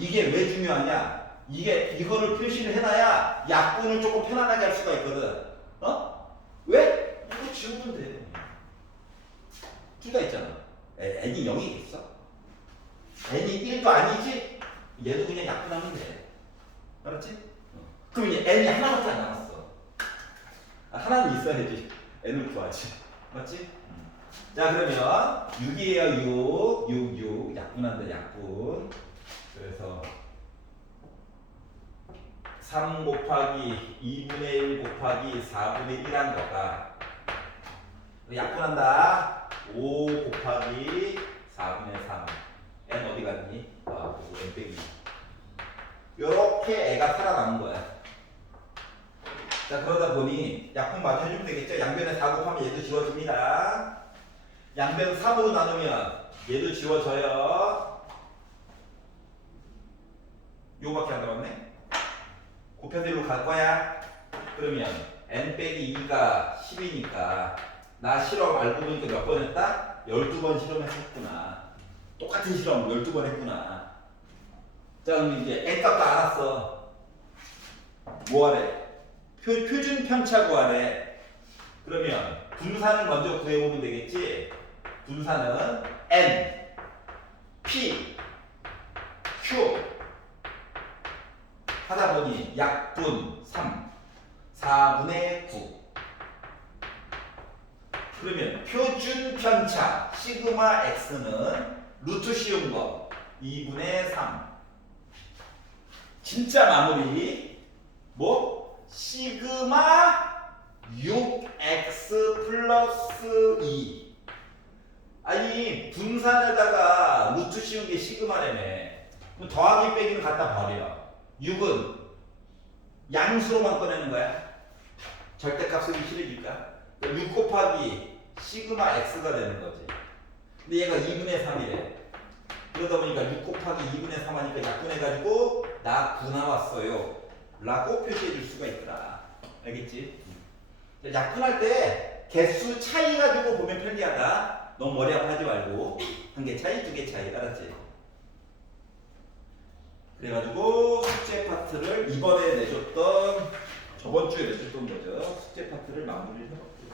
이게 왜 중요하냐? 이거를 표시를 해놔야 약분을 조금 편안하게 할 수가 있거든. 왜? 이거 지우면 돼. 둘 다 있잖아. n이 0이겠어? n이 1도 아니지? 얘도 그냥 약분하면 돼. 알았지? 그럼 이제 n이 하나밖에 안 남았어. 하나는 있어야지 n을 구하지. 맞지? 자, 그러면 6이에요. 6 약분한다. 약분. 그래서 3 곱하기 2분의 1 곱하기 4분의 1한 거가 약분한다. 5 곱하기 4분의 3 n 어디 갔니? n 빼기 요렇게 애가 살아남은 거야. 자, 그러다 보니 약분 마저 해주면 되겠죠? 양변에 4 곱하면 얘도 지워집니다. 양변 3으로 나누면 얘도 지워져요. 요거밖에 안 남았네? 곱해서 일로 갈 거야. 그러면 n 빼기 2가 10이니까 나 실험 알고 보니까 몇 번 했다? 12번 실험했었구나. 똑같은 실험 12번 했구나. 자, 그럼 이제 n 값도 알았어. 뭐 하래? 표준 편차 구하래. 그러면 분산을 먼저 구해보면 되겠지? 분산은 n, p, q 하다 보니 약분 3, 4분의 9. 그러면 표준 편차 시그마 x는 루트 씌운 거 2분의 3. 진짜 마무리 뭐? 시그마 6x 플러스 2. 아니 분산에다가 루트 씌운 게 시그마라며. 그럼 더하기 빼기는 갖다 버려. 6은 양수로만 꺼내는 거야. 절대값 쓰기 싫으니까 6 곱하기 시그마 x가 되는 거지. 근데 얘가 2분의 3이래. 그러다 보니까 6 곱하기 2분의 3 하니까 약분해가지고 나 9 나왔어요 라고 표시해 줄 수가 있더라. 알겠지? 약분할 때 개수 차이 가지고 보면 편리하다. 너무 머리 아파하지 말고 한 개 차이, 두 개 차이. 알았지? 그래가지고 숙제 파트를 이번에 내줬던 저번 주에 내줬던 거죠. 숙제 파트를 마무리를 해볼게요.